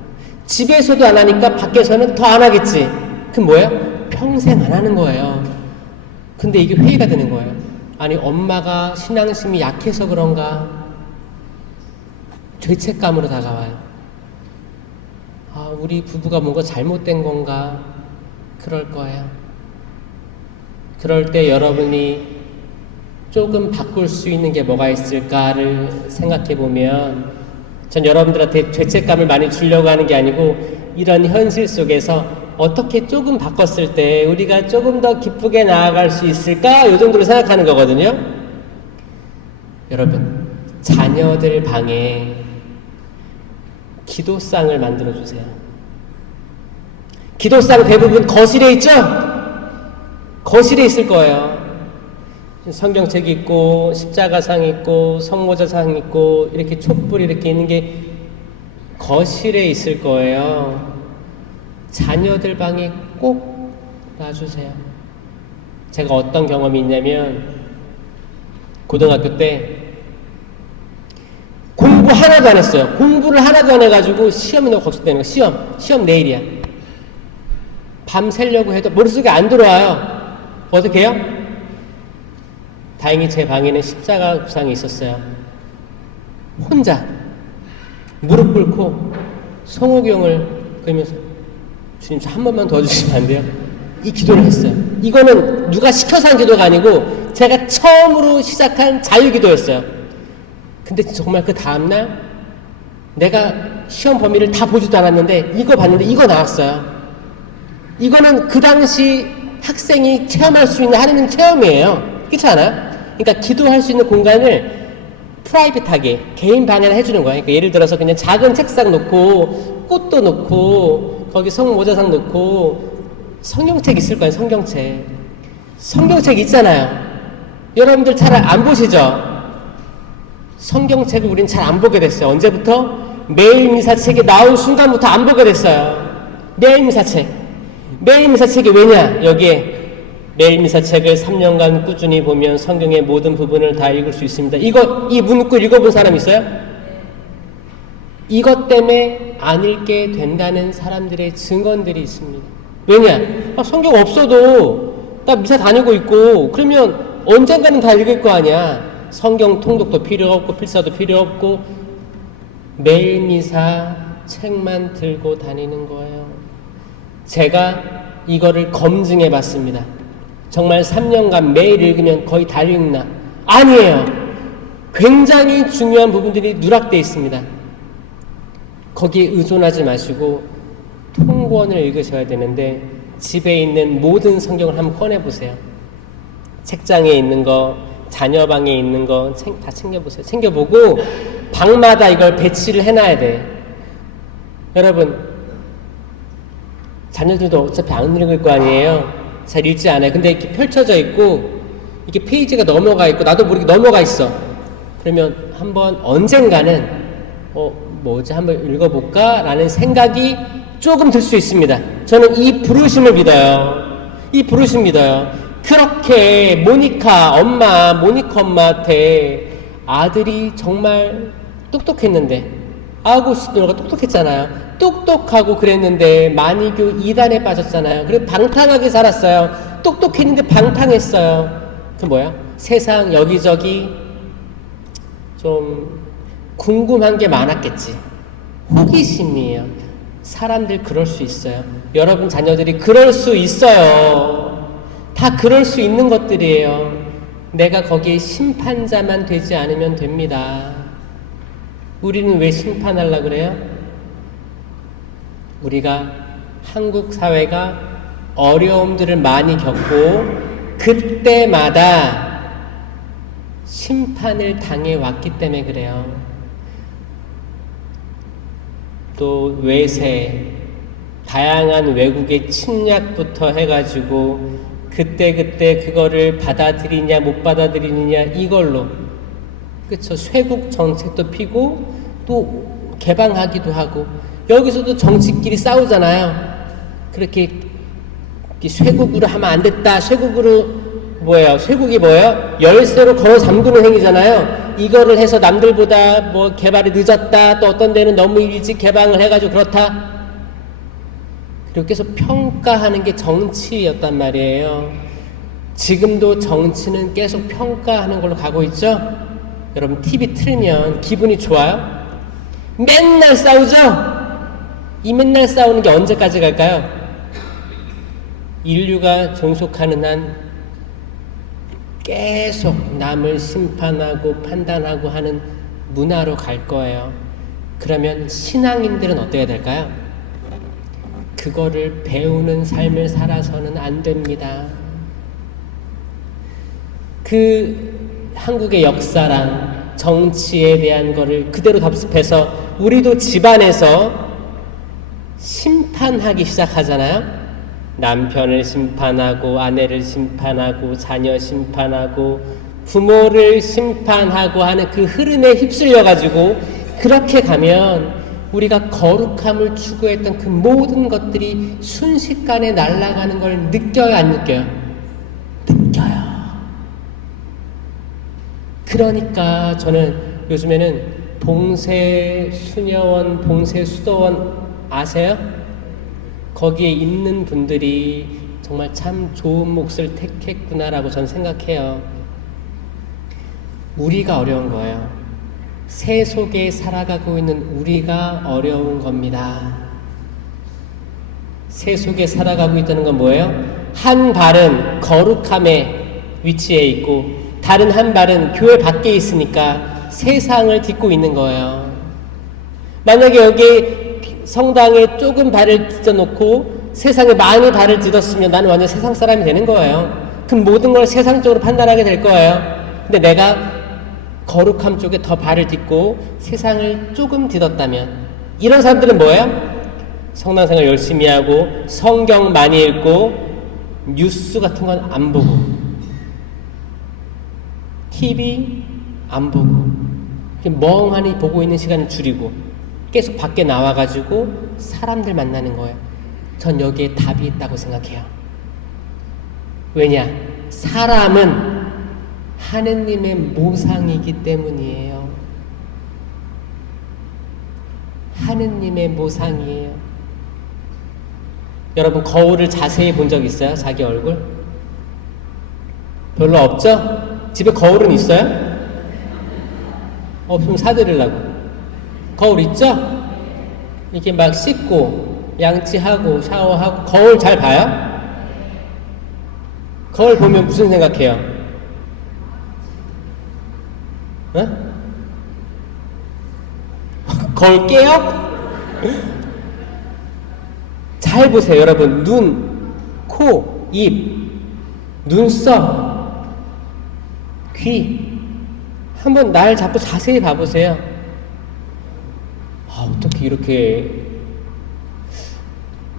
집에서도 안 하니까 밖에서는 더 안 하겠지. 그럼 뭐예요? 평생 안 하는 거예요. 근데 이게 회의가 되는 거예요. 아니, 엄마가 신앙심이 약해서 그런가? 죄책감으로 다가와요. 우리 부부가 뭔가 잘못된 건가? 그럴 거예요. 그럴 때 여러분이 조금 바꿀 수 있는 게 뭐가 있을까를 생각해 보면, 전 여러분들한테 죄책감을 많이 주려고 하는 게 아니고 이런 현실 속에서 어떻게 조금 바꿨을 때 우리가 조금 더 기쁘게 나아갈 수 있을까? 이 정도로 생각하는 거거든요. 여러분, 자녀들 방에 기도상을 만들어 주세요. 기도상 대부분 거실에 있죠? 거실에 있을 거예요. 성경책이 있고 십자가상 있고 성모자상 있고 이렇게 촛불 이렇게 있는 게 거실에 있을 거예요. 자녀들 방에 꼭 놔주세요. 제가 어떤 경험이 있냐면 고등학교 때 공부 하나도 안 했어요. 공부를 하나도 안 해가지고 시험이 너무 걱정되는 거예요. 시험 내일이야. 밤 새려고 해도 머릿속에 안 들어와요. 어떻게 해요? 다행히 제 방에는 십자가 구상이 있었어요. 혼자 무릎 꿇고 성호경을 그러면서 주님 저 한 번만 도와주시면 안 돼요? 이 기도를 했어요. 이거는 누가 시켜서 한 기도가 아니고 제가 처음으로 시작한 자유기도였어요. 근데 정말 그 다음날 내가 시험 범위를 다 보지도 않았는데 이거 봤는데 이거 나왔어요. 이거는 그 당시 학생이 체험할 수 있는 하느님 체험이에요. 그렇지 않아요? 그러니까 기도할 수 있는 공간을 프라이빗하게 개인 방에나 해주는 거예요. 그러니까 예를 들어서 그냥 작은 책상 놓고 꽃도 놓고 거기 성모자상 놓고 성경책 있을 거예요. 성경책 있잖아요. 여러분들 잘 안 보시죠? 성경책을 우린 잘 안 보게 됐어요. 언제부터? 매일 미사책이 나온 순간부터 안 보게 됐어요. 매일 미사책이 왜냐? 여기에 매일 미사책을 3년간 꾸준히 보면 성경의 모든 부분을 다 읽을 수 있습니다. 이 문구 읽어본 사람 있어요? 이것 때문에 안 읽게 된다는 사람들의 증언들이 있습니다. 왜냐? 성경 없어도 나 미사 다니고 있고 그러면 언젠가는 다 읽을 거 아니야. 성경 통독도 필요 없고 필사도 필요 없고 매일 미사 책만 들고 다니는 거예요. 제가 이거를 검증해 봤습니다. 정말 3년간 매일 읽으면 거의 다 읽나? 아니에요. 굉장히 중요한 부분들이 누락되어 있습니다. 거기에 의존하지 마시고 통권을 읽으셔야 되는데 집에 있는 모든 성경을 한번 꺼내보세요. 책장에 있는 거, 자녀 방에 있는 거 다 챙겨보세요. 챙겨보고 방마다 이걸 배치를 해놔야 돼. 여러분, 자녀들도 어차피 안 읽을 거 아니에요. 잘 읽지 않아요. 근데 이렇게 펼쳐져 있고 이게 페이지가 넘어가 있고 나도 모르게 넘어가 있어. 그러면 한번 언젠가는 뭐지 한번 읽어볼까? 라는 생각이 조금 들 수 있습니다. 저는 이 부르심을 믿어요. 그렇게 모니카 엄마한테 아들이 정말 똑똑했는데 아우구스티노가 똑똑했잖아요. 똑똑하고 그랬는데 만이교 이단에 빠졌잖아요. 그리고 방탕하게 살았어요. 똑똑했는데 방탕했어요. 그 뭐야? 세상 여기저기 좀 궁금한 게 많았겠지. 호기심이에요. 사람들 그럴 수 있어요. 여러분 자녀들이 그럴 수 있어요. 다 그럴 수 있는 것들이에요. 내가 거기에 심판자만 되지 않으면 됩니다. 우리는 왜 심판하려고 그래요? 우리가 한국 사회가 어려움들을 많이 겪고 그때마다 심판을 당해왔기 때문에 그래요. 또 외세, 다양한 외국의 침략부터 해가지고 그때 그거를 받아들이냐 못 받아들이느냐 이걸로, 그쵸? 쇄국 정책도 피고 또 개방하기도 하고, 여기서도 정치끼리 싸우잖아요. 그렇게 쇄국으로 하면 안 됐다. 쇄국으로 뭐예요? 쇄국이 뭐예요? 열쇠로 걸어 잠그는 행위잖아요. 이거를 해서 남들보다 뭐 개발이 늦었다. 또 어떤 데는 너무 일찍 개방을 해가지고 그렇다. 그리고 계속 평가하는 게 정치였단 말이에요. 지금도 정치는 계속 평가하는 걸로 가고 있죠? 여러분 TV 틀면 기분이 좋아요? 맨날 싸우죠? 이 맨날 싸우는 게 언제까지 갈까요? 인류가 존속하는 한 계속 남을 심판하고 판단하고 하는 문화로 갈 거예요. 그러면 신앙인들은 어때야 될까요? 그거를 배우는 삶을 살아서는 안 됩니다. 그 한국의 역사랑 정치에 대한 거를 그대로 답습해서 우리도 집안에서 심판하기 시작하잖아요. 남편을 심판하고 아내를 심판하고 자녀 심판하고 부모를 심판하고 하는 그 흐름에 휩쓸려 가지고 그렇게 가면 우리가 거룩함을 추구했던 그 모든 것들이 순식간에 날아가는 걸 느껴요, 안 느껴요? 느껴요. 그러니까 저는 요즘에는 봉쇄 수녀원, 봉쇄 수도원 아세요? 거기에 있는 분들이 정말 참 좋은 몫을 택했구나라고 저는 생각해요. 우리가 어려운 거예요. 새 속에 살아가고 있는 우리가 어려운 겁니다. 새 속에 살아가고 있다는 건 뭐예요? 한 발은 거룩함에 위치해 있고 다른 한 발은 교회 밖에 있으니까 세상을 딛고 있는 거예요. 만약에 여기 성당에 조금 발을 딛어놓고 세상에 많이 발을 딛었으면 나는 완전 세상 사람이 되는 거예요. 그럼 모든 걸 세상적으로 판단하게 될 거예요. 근데 내가 거룩함 쪽에 더 발을 딛고 세상을 조금 딛었다면, 이런 사람들은 뭐예요? 성당생활 열심히 하고 성경 많이 읽고 뉴스 같은 건 안 보고 TV 안 보고 멍하니 보고 있는 시간을 줄이고 계속 밖에 나와가지고 사람들 만나는 거예요. 전 여기에 답이 있다고 생각해요. 왜냐? 사람은 하느님의 모상이기 때문이에요. 하느님의 모상이에요. 여러분 거울을 자세히 본 적 있어요? 자기 얼굴? 별로 없죠? 집에 거울은 있어요? 없으면 사드리려고. 거울 있죠? 이렇게 막 씻고 양치하고 샤워하고 거울 잘 봐요? 거울 보면 무슨 생각해요? 어? 거울 깨요? 잘 보세요 여러분. 눈, 코, 입, 눈썹, 귀 한번 날 잡고 자세히 봐보세요. 어떻게 이렇게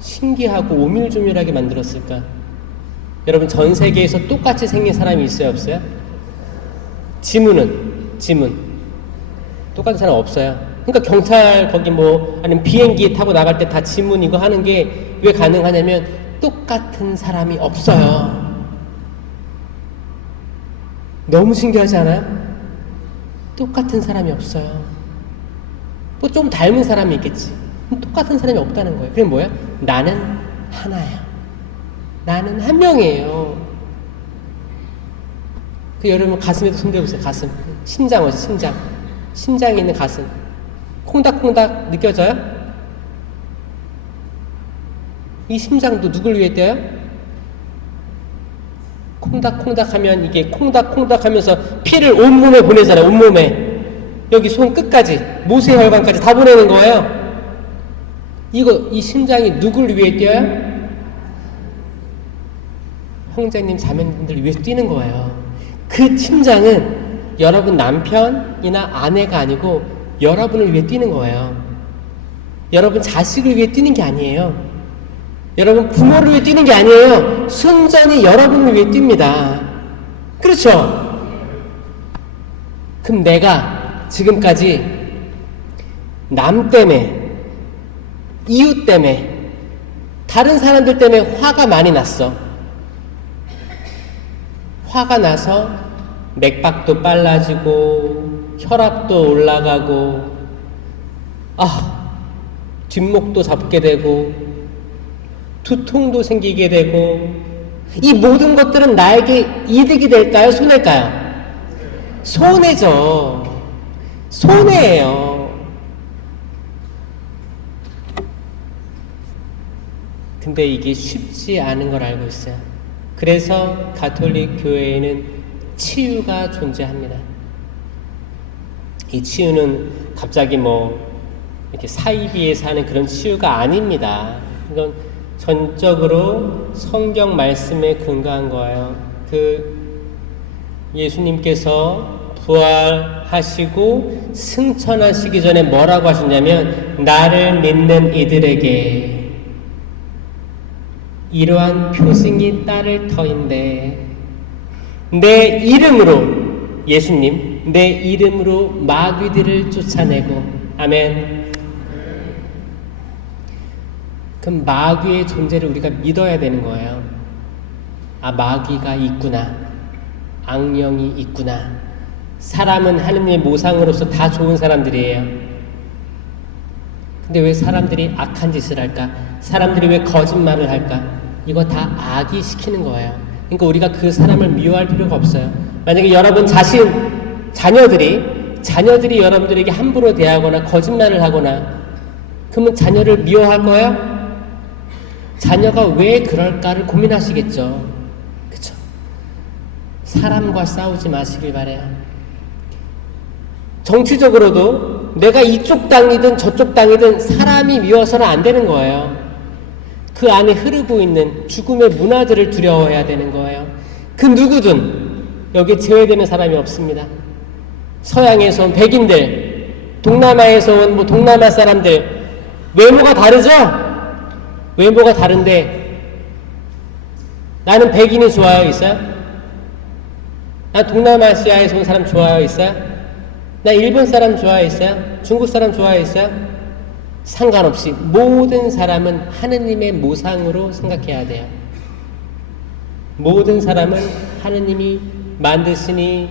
신기하고 오밀조밀하게 만들었을까? 여러분 전 세계에서 똑같이 생긴 사람이 있어요 없어요? 지문 똑같은 사람 없어요. 그러니까 경찰 거기 뭐 아니면 비행기 타고 나갈 때 다 지문 이거 하는 게 왜 가능하냐면 똑같은 사람이 없어요. 너무 신기하지 않아요? 똑같은 사람이 없어요. 뭐 좀 닮은 사람이 있겠지. 똑같은 사람이 없다는 거예요. 그게 뭐야? 나는 하나야. 나는 한 명이에요. 그 여러분 가슴에도 손대보세요. 가슴. 심장 어디 심장. 심장에 있는 가슴. 콩닥콩닥 느껴져요? 이 심장도 누굴 위해 뛰어요? 콩닥콩닥 하면 이게 콩닥콩닥 하면서 피를 온몸에 보내잖아요. 온몸에. 여기 손 끝까지, 모세혈관까지 다 보내는 거예요. 이 심장이 누굴 위해 뛰어요? 형제님, 자매님들 위해서 뛰는 거예요. 그 심장은 여러분 남편이나 아내가 아니고 여러분을 위해 뛰는 거예요. 여러분 자식을 위해 뛰는 게 아니에요. 여러분 부모를 위해 뛰는 게 아니에요. 순전히 여러분을 위해 뜁니다. 그렇죠? 그럼 내가 지금까지 남 때문에, 이웃 때문에, 다른 사람들 때문에 화가 많이 났어. 화가 나서 맥박도 빨라지고 혈압도 올라가고 뒷목도 잡게 되고 두통도 생기게 되고, 이 모든 것들은 나에게 이득이 될까요? 손해일까요? 손해죠. 손해예요. 근데 이게 쉽지 않은 걸 알고 있어요. 그래서 가톨릭 교회에는 치유가 존재합니다. 이 치유는 갑자기 이렇게 사이비에서 하는 그런 치유가 아닙니다. 이건 전적으로 성경 말씀에 근거한 거예요. 예수님께서 부활하시고 승천하시기 전에 뭐라고 하셨냐면, 나를 믿는 이들에게 이러한 표징이 따를 터인데, 내 이름으로, 예수님, 내 이름으로 마귀들을 쫓아내고, 아멘. 그럼 마귀의 존재를 우리가 믿어야 되는 거예요. 마귀가 있구나. 악령이 있구나. 사람은 하느님의 모상으로서 다 좋은 사람들이에요. 근데 왜 사람들이 악한 짓을 할까? 사람들이 왜 거짓말을 할까? 이거 다 악이 시키는 거예요. 그러니까 우리가 그 사람을 미워할 필요가 없어요. 만약에 여러분 자녀들이 여러분들에게 함부로 대하거나 거짓말을 하거나, 그러면 자녀를 미워할 거예요? 자녀가 왜 그럴까를 고민하시겠죠. 그쵸? 사람과 싸우지 마시길 바래요. 정치적으로도 내가 이쪽 당이든 저쪽 당이든 사람이 미워서는 안 되는 거예요. 그 안에 흐르고 있는 죽음의 문화들을 두려워해야 되는 거예요. 그 누구든 여기에 제외되는 사람이 없습니다. 서양에서 온 백인들, 동남아에서 온 동남아 사람들, 외모가 다르죠? 외모가 다른데 나는 백인이 좋아요? 있어요? 나 동남아시아에서 온 사람 좋아요? 있어요? 나 일본 사람 좋아요? 있어요? 중국 사람 좋아요? 있어요? 상관없이 모든 사람은 하느님의 모상으로 생각해야 돼요. 모든 사람은 하느님이 만드시니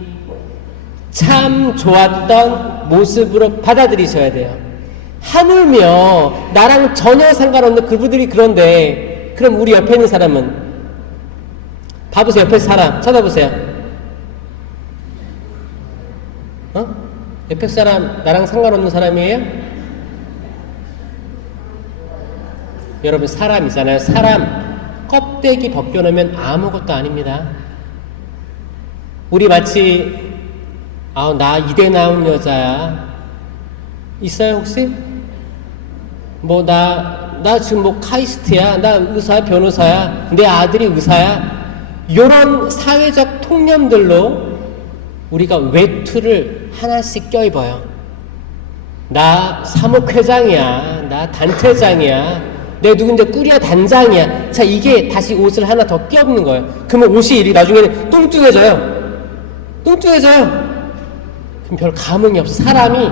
참 좋았던 모습으로 받아들이셔야 돼요. 하물며 나랑 전혀 상관없는 그분들이 그런데, 그럼 우리 옆에 있는 사람은, 봐보세요. 옆에 사람 쳐다보세요. 옆에 사람 나랑 상관없는 사람이에요? 여러분, 사람이잖아요. 사람 껍데기 벗겨놓으면 아무것도 아닙니다. 우리 마치 나 이대 나온 여자야 있어요 혹시? 나 지금 카이스트야, 나 의사야, 변호사야, 내 아들이 의사야, 이런 사회적 통념들로 우리가 외투를 하나씩 껴입어요. 나 사목회장이야, 나 단체장이야, 내 누군데 꾸리야 단장이야. 자, 이게 다시 옷을 하나 더 껴입는 거예요. 그러면 옷이 나중에는 뚱뚱해져요. 그럼 별 감흥이 없어. 사람이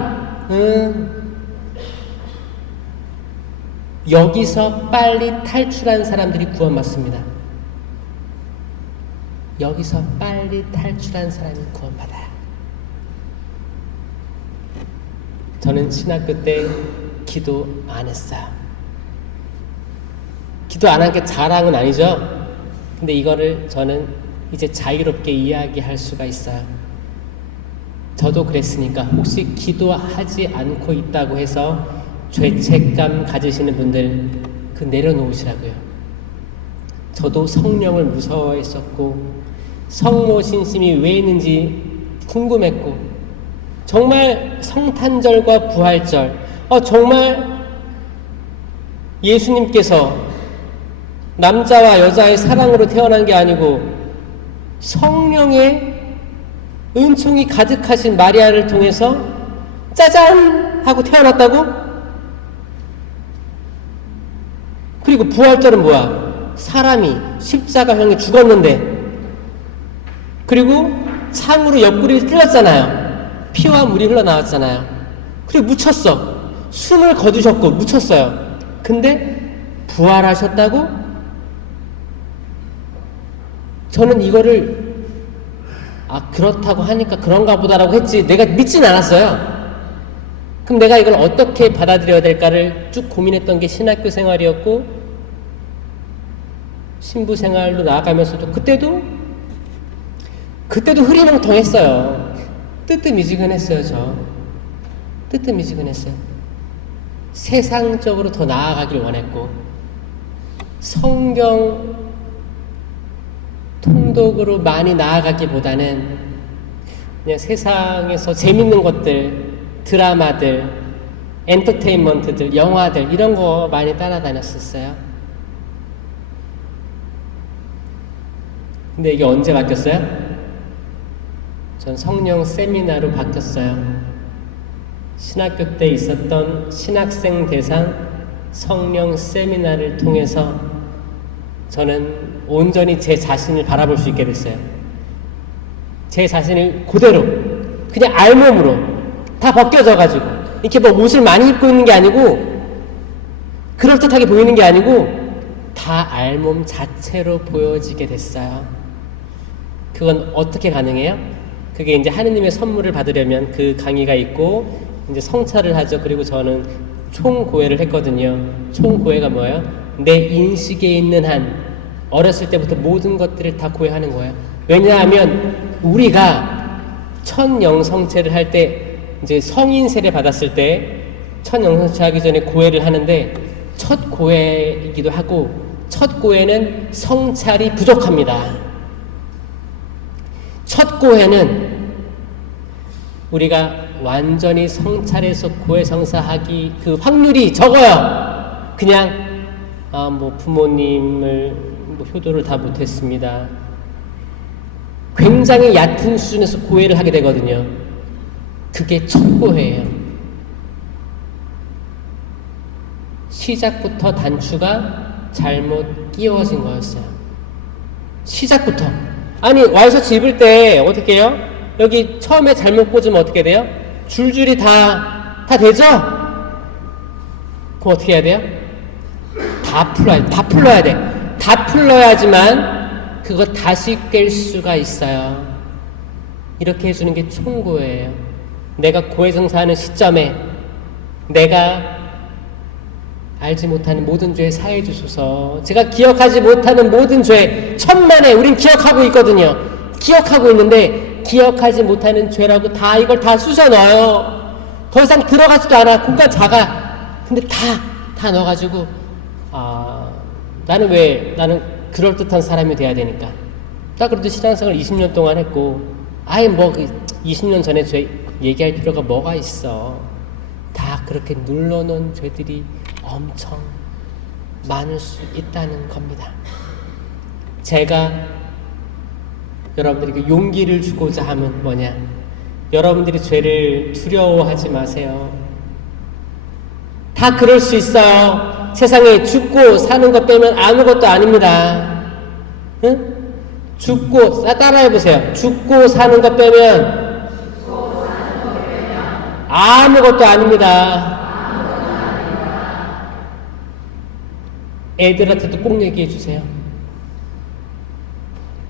여기서 빨리 탈출한 사람들이 구원받습니다. 여기서 빨리 탈출한 사람이 구원받아요. 저는 신학교 때 기도 안 했어요. 기도 안 한 게 자랑은 아니죠. 근데 이거를 저는 이제 자유롭게 이야기할 수가 있어요. 저도 그랬으니까 혹시 기도하지 않고 있다고 해서 죄책감 가지시는 분들 그 내려놓으시라고요. 저도 성령을 무서워했었고 성모 신심이 왜 있는지 궁금했고 정말 성탄절과 부활절 정말 예수님께서 남자와 여자의 사랑으로 태어난 게 아니고 성령의 은총이 가득하신 마리아를 통해서 짜잔 하고 태어났다고? 그리고 부활절은 뭐야? 사람이 십자가형에 죽었는데 그리고 창으로 옆구리를 찔렀잖아요. 피와 물이 흘러나왔잖아요. 그리고 묻혔어. 숨을 거두셨고 묻혔어요. 근데 부활하셨다고? 저는 이거를 그렇다고 하니까 그런가 보다라고 했지 내가 믿진 않았어요. 그럼 내가 이걸 어떻게 받아들여야 될까를 쭉 고민했던 게 신학교 생활이었고 신부 생활로 나아가면서도 그때도 흐리멍텅했어요. 뜨뜻미지근했어요. 저 뜨뜻미지근했어요. 세상적으로 더 나아가길 원했고 성경 통독으로 많이 나아가기보다는 그냥 세상에서 재밌는 것들, 드라마들, 엔터테인먼트들, 영화들 이런 거 많이 따라다녔었어요. 근데 이게 언제 바뀌었어요? 전 성령 세미나로 바뀌었어요. 신학교 때 있었던 신학생 대상 성령 세미나를 통해서 저는 온전히 제 자신을 바라볼 수 있게 됐어요. 제 자신을 그대로 그냥 알몸으로 다 벗겨져가지고 이렇게 뭐 옷을 많이 입고 있는 게 아니고 그럴듯하게 보이는 게 아니고 다 알몸 자체로 보여지게 됐어요. 그건 어떻게 가능해요? 그게 이제 하느님의 선물을 받으려면 그 강의가 있고 이제 성찰을 하죠. 그리고 저는 총고회를 했거든요. 총고회가 뭐예요? 내 인식에 있는 한 어렸을 때부터 모든 것들을 다 고해하는 거예요. 왜냐하면 우리가 첫 영성체를 할 때 이제 성인 세례 받았을 때 첫 영성체 하기 전에 고해를 하는데 첫 고해이기도 하고 첫 고해는 성찰이 부족합니다. 첫 고해는 우리가 완전히 성찰해서 고해성사하기 그 확률이 적어요. 그냥 뭐 부모님을 효도를 다 못했습니다. 굉장히 얕은 수준에서 고해를 하게 되거든요. 그게 첫 고해예요. 시작부터 단추가 잘못 끼워진 거였어요. 시작부터. 아니 와이셔츠 입을 때 어떻게 해요? 여기 처음에 잘못 꽂으면 어떻게 돼요? 줄줄이 다 되죠? 그럼 어떻게 해야 돼요? 다 풀어야 돼. 다 풀러야지만 그거 다시 깰 수가 있어요. 이렇게 해주는 게 총고예요. 내가 고해성사하는 시점에 내가 알지 못하는 모든 죄 사해 주소서. 제가 기억하지 못하는 모든 죄 천만에 우린 기억하고 있거든요. 기억하고 있는데 기억하지 못하는 죄라고 다 이걸 다 쑤셔 넣어요. 더 이상 들어가지도 않아. 공간 작아. 근데 다 넣어가지고 나는 그럴듯한 사람이 돼야 되니까. 딱 그래도 신앙생활 20년 동안 했고 아예 뭐 20년 전에 죄 얘기할 필요가 뭐가 있어. 다 그렇게 눌러놓은 죄들이 엄청 많을 수 있다는 겁니다. 제가 여러분들에게 용기를 주고자 함은 뭐냐? 여러분들이 죄를 두려워하지 마세요. 다 그럴 수 있어요. 세상에 죽고 사는 것 빼면 아무것도 아닙니다. 응? 죽고 따라해보세요. 죽고 사는 것 빼면 아무것도 아닙니다. 애들한테도 꼭 얘기해 주세요.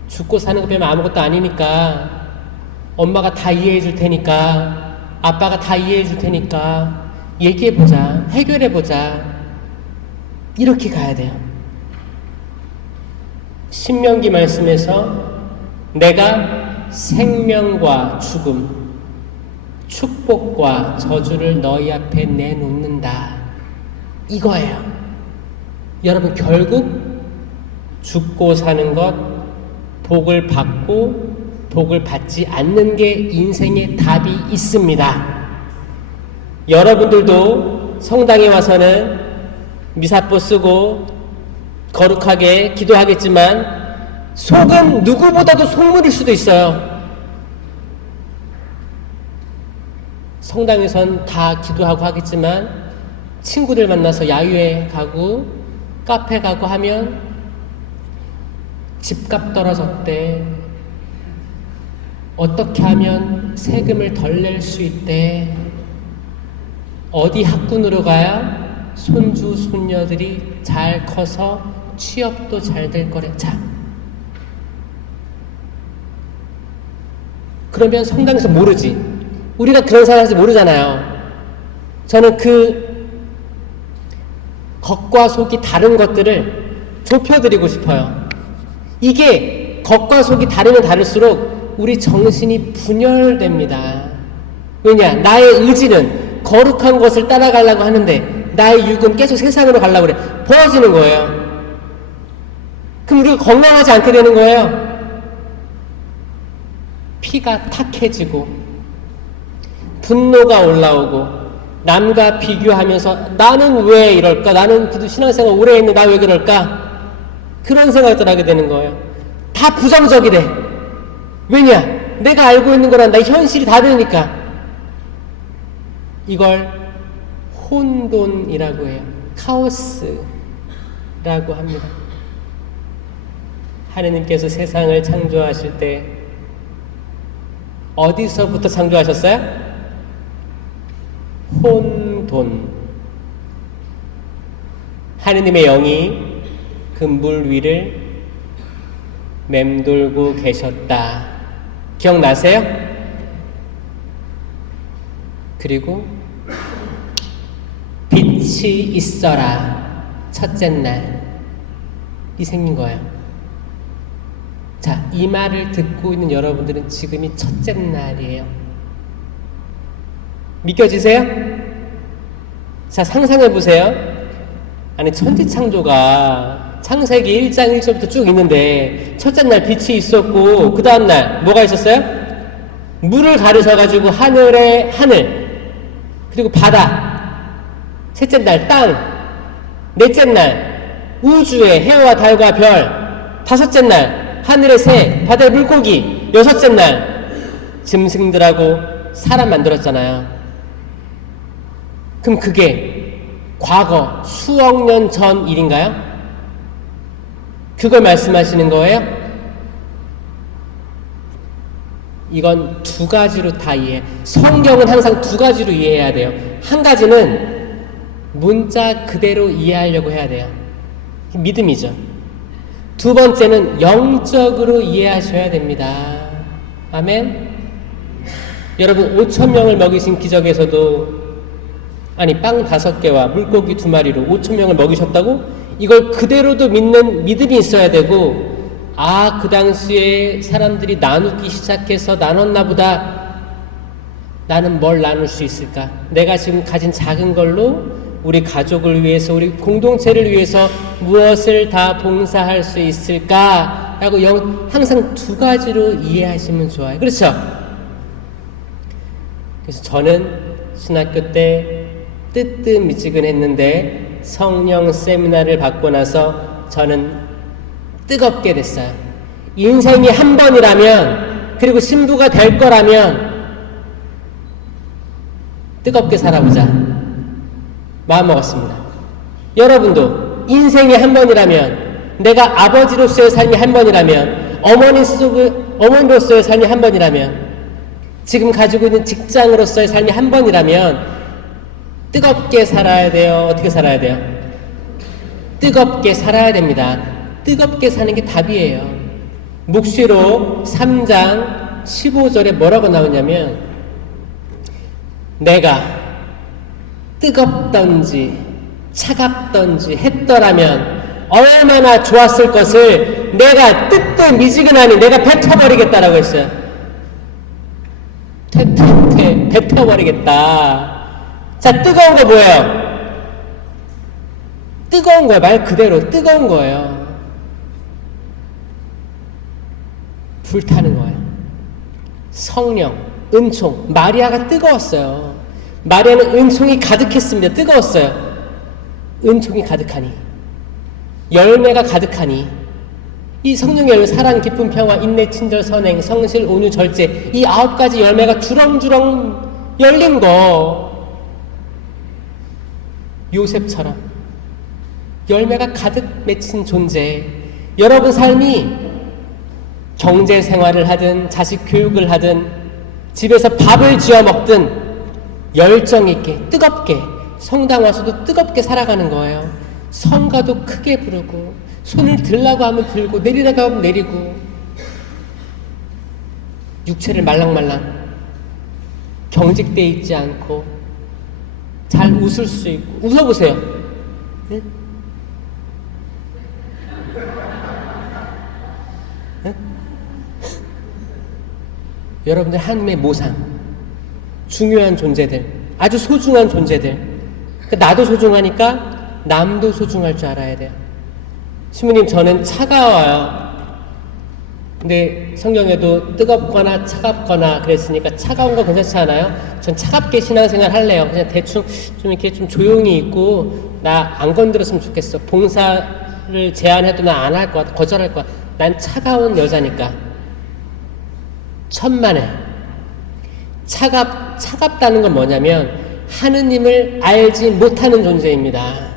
죽고 사는 거 빼면 아무것도 아니니까 엄마가 다 이해해 줄 테니까 아빠가 다 이해해 줄 테니까 얘기해 보자. 해결해 보자. 이렇게 가야 돼요. 신명기 말씀에서 내가 생명과 죽음, 축복과 저주를 너희 앞에 내놓는다. 이거예요. 여러분, 결국 죽고 사는 것, 복을 받고 복을 받지 않는 게 인생의 답이 있습니다. 여러분들도 성당에 와서는 미사포 쓰고 거룩하게 기도하겠지만 속은 누구보다도 속물일 수도 있어요. 성당에선 다 기도하고 하겠지만 친구들 만나서 야유회 가고 카페 가고 하면 집값 떨어졌대. 어떻게 하면 세금을 덜 낼 수 있대. 어디 학군으로 가야 손주 손녀들이 잘 커서 취업도 잘 될 거래. 자, 그러면 성당에서 모르지. 우리가 그런 사람인지 모르잖아요. 저는 그 겉과 속이 다른 것들을 좁혀드리고 싶어요. 이게 겉과 속이 다르면 다를수록 우리 정신이 분열됩니다. 왜냐? 나의 의지는 거룩한 것을 따라가려고 하는데 나의 육은 계속 세상으로 가려고 그래. 벌어지는 거예요. 그럼 우리가 건강하지 않게 되는 거예요. 피가 탁해지고 분노가 올라오고 남과 비교하면서 나는 왜 이럴까? 나는 그래도 신앙생활 오래 했는데 나 왜 그럴까? 그런 생각을 하게 되는 거예요. 다 부정적이래. 왜냐? 내가 알고 있는 거랑 나의 현실이 다르니까. 이걸 혼돈이라고 해요. 카오스라고 합니다. 하느님께서 세상을 창조하실 때 어디서부터 창조하셨어요? 혼돈. 하느님의 영이 그 물 위를 맴돌고 계셨다. 기억나세요? 그리고 빛이 있어라. 첫째 날이 생긴 거예요. 자, 이 말을 듣고 있는 여러분들은 지금이 첫째 날이에요. 믿겨지세요? 자, 상상해 보세요. 아니, 천지창조가 창세기 1장 1절부터 쭉 있는데 첫째 날 빛이 있었고 그 다음 날 뭐가 있었어요? 물을 가르셔가지고 하늘에 하늘, 그리고 바다, 셋째 날 땅, 넷째 날 우주의 해와 달과 별, 다섯째 날 하늘의 새, 바다의 물고기, 여섯째 날 짐승들하고 사람 만들었잖아요. 그럼 그게 과거 수억 년 전 일인가요? 그걸 말씀하시는 거예요? 이건 두 가지로 다 이해해. 성경은 항상 두 가지로 이해해야 돼요. 한 가지는 문자 그대로 이해하려고 해야 돼요. 믿음이죠. 두 번째는 영적으로 이해하셔야 됩니다. 아멘. 여러분, 5,000명을 먹이신 기적에서도 아니 빵 5개와 물고기 2마리로 5,000명을 먹이셨다고? 이걸 그대로도 믿는 믿음이 있어야 되고, 아, 그 당시에 사람들이 나누기 시작해서 나눴나 보다. 나는 뭘 나눌 수 있을까? 내가 지금 가진 작은 걸로 우리 가족을 위해서, 우리 공동체를 위해서 무엇을 다 봉사할 수 있을까? 라고 항상 두 가지로 이해하시면 좋아요. 그렇죠? 그래서 저는 신학교 때 뜨뜻미지근했는데 성령 세미나를 받고 나서 저는 뜨겁게 됐어요. 인생이 한 번이라면, 그리고 신부가 될 거라면 뜨겁게 살아보자 마음 먹었습니다. 여러분도 인생이 한 번이라면, 내가 아버지로서의 삶이 한 번이라면, 어머니로서의 삶이 한 번이라면, 지금 가지고 있는 직장으로서의 삶이 한 번이라면 뜨겁게 살아야 돼요? 어떻게 살아야 돼요? 뜨겁게 살아야 됩니다. 뜨겁게 사는 게 답이에요. 묵시록 3장 15절에 뭐라고 나오냐면, 내가 뜨겁던지 차갑던지 했더라면 얼마나 좋았을 것을 내가 뜨뜻미지근하니 내가 뱉어버리겠다라고 했어요. 뱉어버리겠다. 자, 뜨거운 거 뭐예요? 뜨거운 거예요. 말 그대로 뜨거운 거예요. 불타는 거예요. 성령, 은총. 마리아가 뜨거웠어요. 마리아는 은총이 가득했습니다. 뜨거웠어요. 은총이 가득하니, 열매가 가득하니, 이 성령의 열매, 사랑, 기쁨, 평화, 인내, 친절, 선행, 성실, 온유, 절제, 이 9가지 열매가 주렁주렁 열린 거. 요셉처럼 열매가 가득 맺힌 존재. 여러분 삶이 경제 생활을 하든 자식 교육을 하든 집에서 밥을 지어 먹든 열정 있게 뜨겁게 성당 와서도 뜨겁게 살아가는 거예요. 성가도 크게 부르고 손을 들라고 하면 들고 내리라고 하면 내리고, 육체를 말랑말랑 경직되어 있지 않고 잘 웃을 수 있고. 웃어보세요. 네? 네? 여러분들 하나님의 모상, 중요한 존재들, 아주 소중한 존재들. 나도 소중하니까 남도 소중할 줄 알아야 돼요. 신부님, 저는 차가워요. 근데 성경에도 뜨겁거나 차갑거나 그랬으니까 차가운 거 괜찮지 않아요? 전 차갑게 신앙생활 할래요. 그냥 대충 좀 이렇게 좀 조용히 있고 나 안 건드렸으면 좋겠어. 봉사를 제안해도 나 안 할 것 같아. 거절할 거야. 난 차가운 여자니까. 천만에 차갑다는 건 뭐냐면 하느님을 알지 못하는 존재입니다.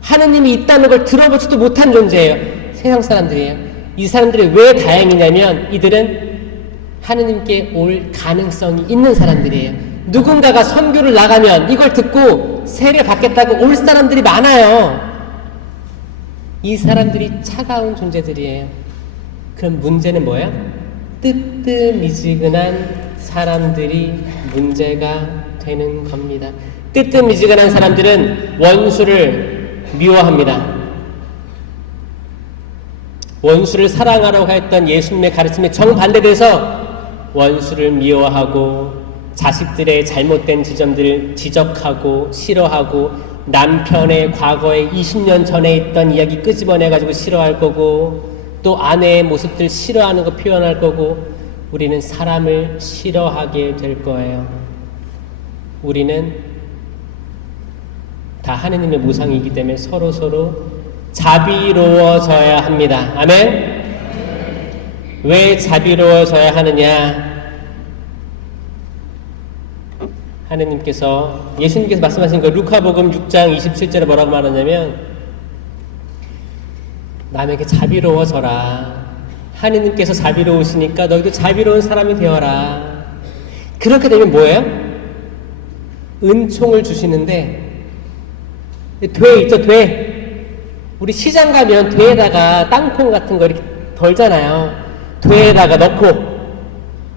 하느님이 있다는 걸 들어보지도 못한 존재예요. 세상 사람들이에요. 이 사람들이 왜 다행이냐면 이들은 하느님께 올 가능성이 있는 사람들이에요. 누군가가 선교를 나가면 이걸 듣고 세례 받겠다고 올 사람들이 많아요. 이 사람들이 차가운 존재들이에요. 그럼 문제는 뭐야? 뜨뜻미지근한 사람들이 문제가 되는 겁니다. 뜨뜻미지근한 사람들은 원수를 미워합니다. 원수를 사랑하라고 했던 예수님의 가르침에 정반대돼서 원수를 미워하고 자식들의 잘못된 지점들을 지적하고 싫어하고 남편의 과거에 20년 전에 있던 이야기 끄집어내가지고 싫어할 거고 또 아내의 모습들 싫어하는 거 표현할 거고 우리는 사람을 싫어하게 될 거예요. 우리는 다 하느님의 모상이기 때문에 서로 자비로워져야 합니다. 아멘? 왜 자비로워져야 하느냐? 하느님께서, 예수님께서 말씀하신 거 루카복음 6장 27절에 뭐라고 말하냐면 남에게 자비로워져라. 하느님께서 자비로우시니까 너희도 자비로운 사람이 되어라. 그렇게 되면 뭐예요? 은총을 주시는데 돼 있죠, 돼. 우리 시장 가면 돼에다가 땅콩 같은 거 이렇게 덜잖아요. 돼에다가 넣고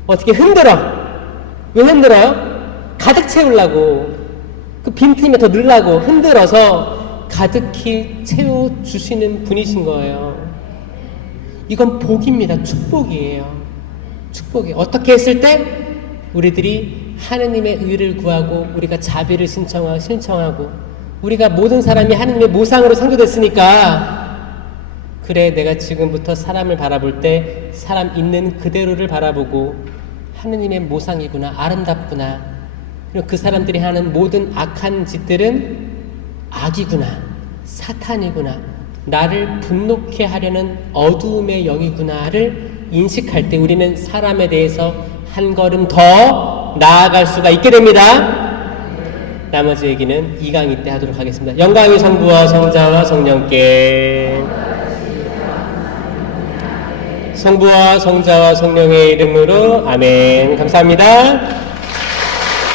어떻게 흔들어. 왜 흔들어요? 가득 채우려고. 그 빈틈에 더 넣으려고 흔들어서 가득히 채워주시는 분이신 거예요. 이건 복입니다. 축복이에요. 축복이에요. 어떻게 했을 때? 우리들이 하느님의 의를 구하고 우리가 자비를 신청하고 우리가 모든 사람이 하느님의 모상으로 창조됐으니까 그래, 내가 지금부터 사람을 바라볼 때 사람 있는 그대로를 바라보고 하느님의 모상이구나, 아름답구나, 그리고 그 사람들이 하는 모든 악한 짓들은 악이구나, 사탄이구나, 나를 분노케 하려는 어두움의 영이구나를 인식할 때 우리는 사람에 대해서 한 걸음 더 나아갈 수가 있게 됩니다. 나머지 얘기는 2강의 때 하도록 하겠습니다. 영광이 성부와 성자와 성령께, 성부와 성자와 성령의 이름으로 아멘. 감사합니다.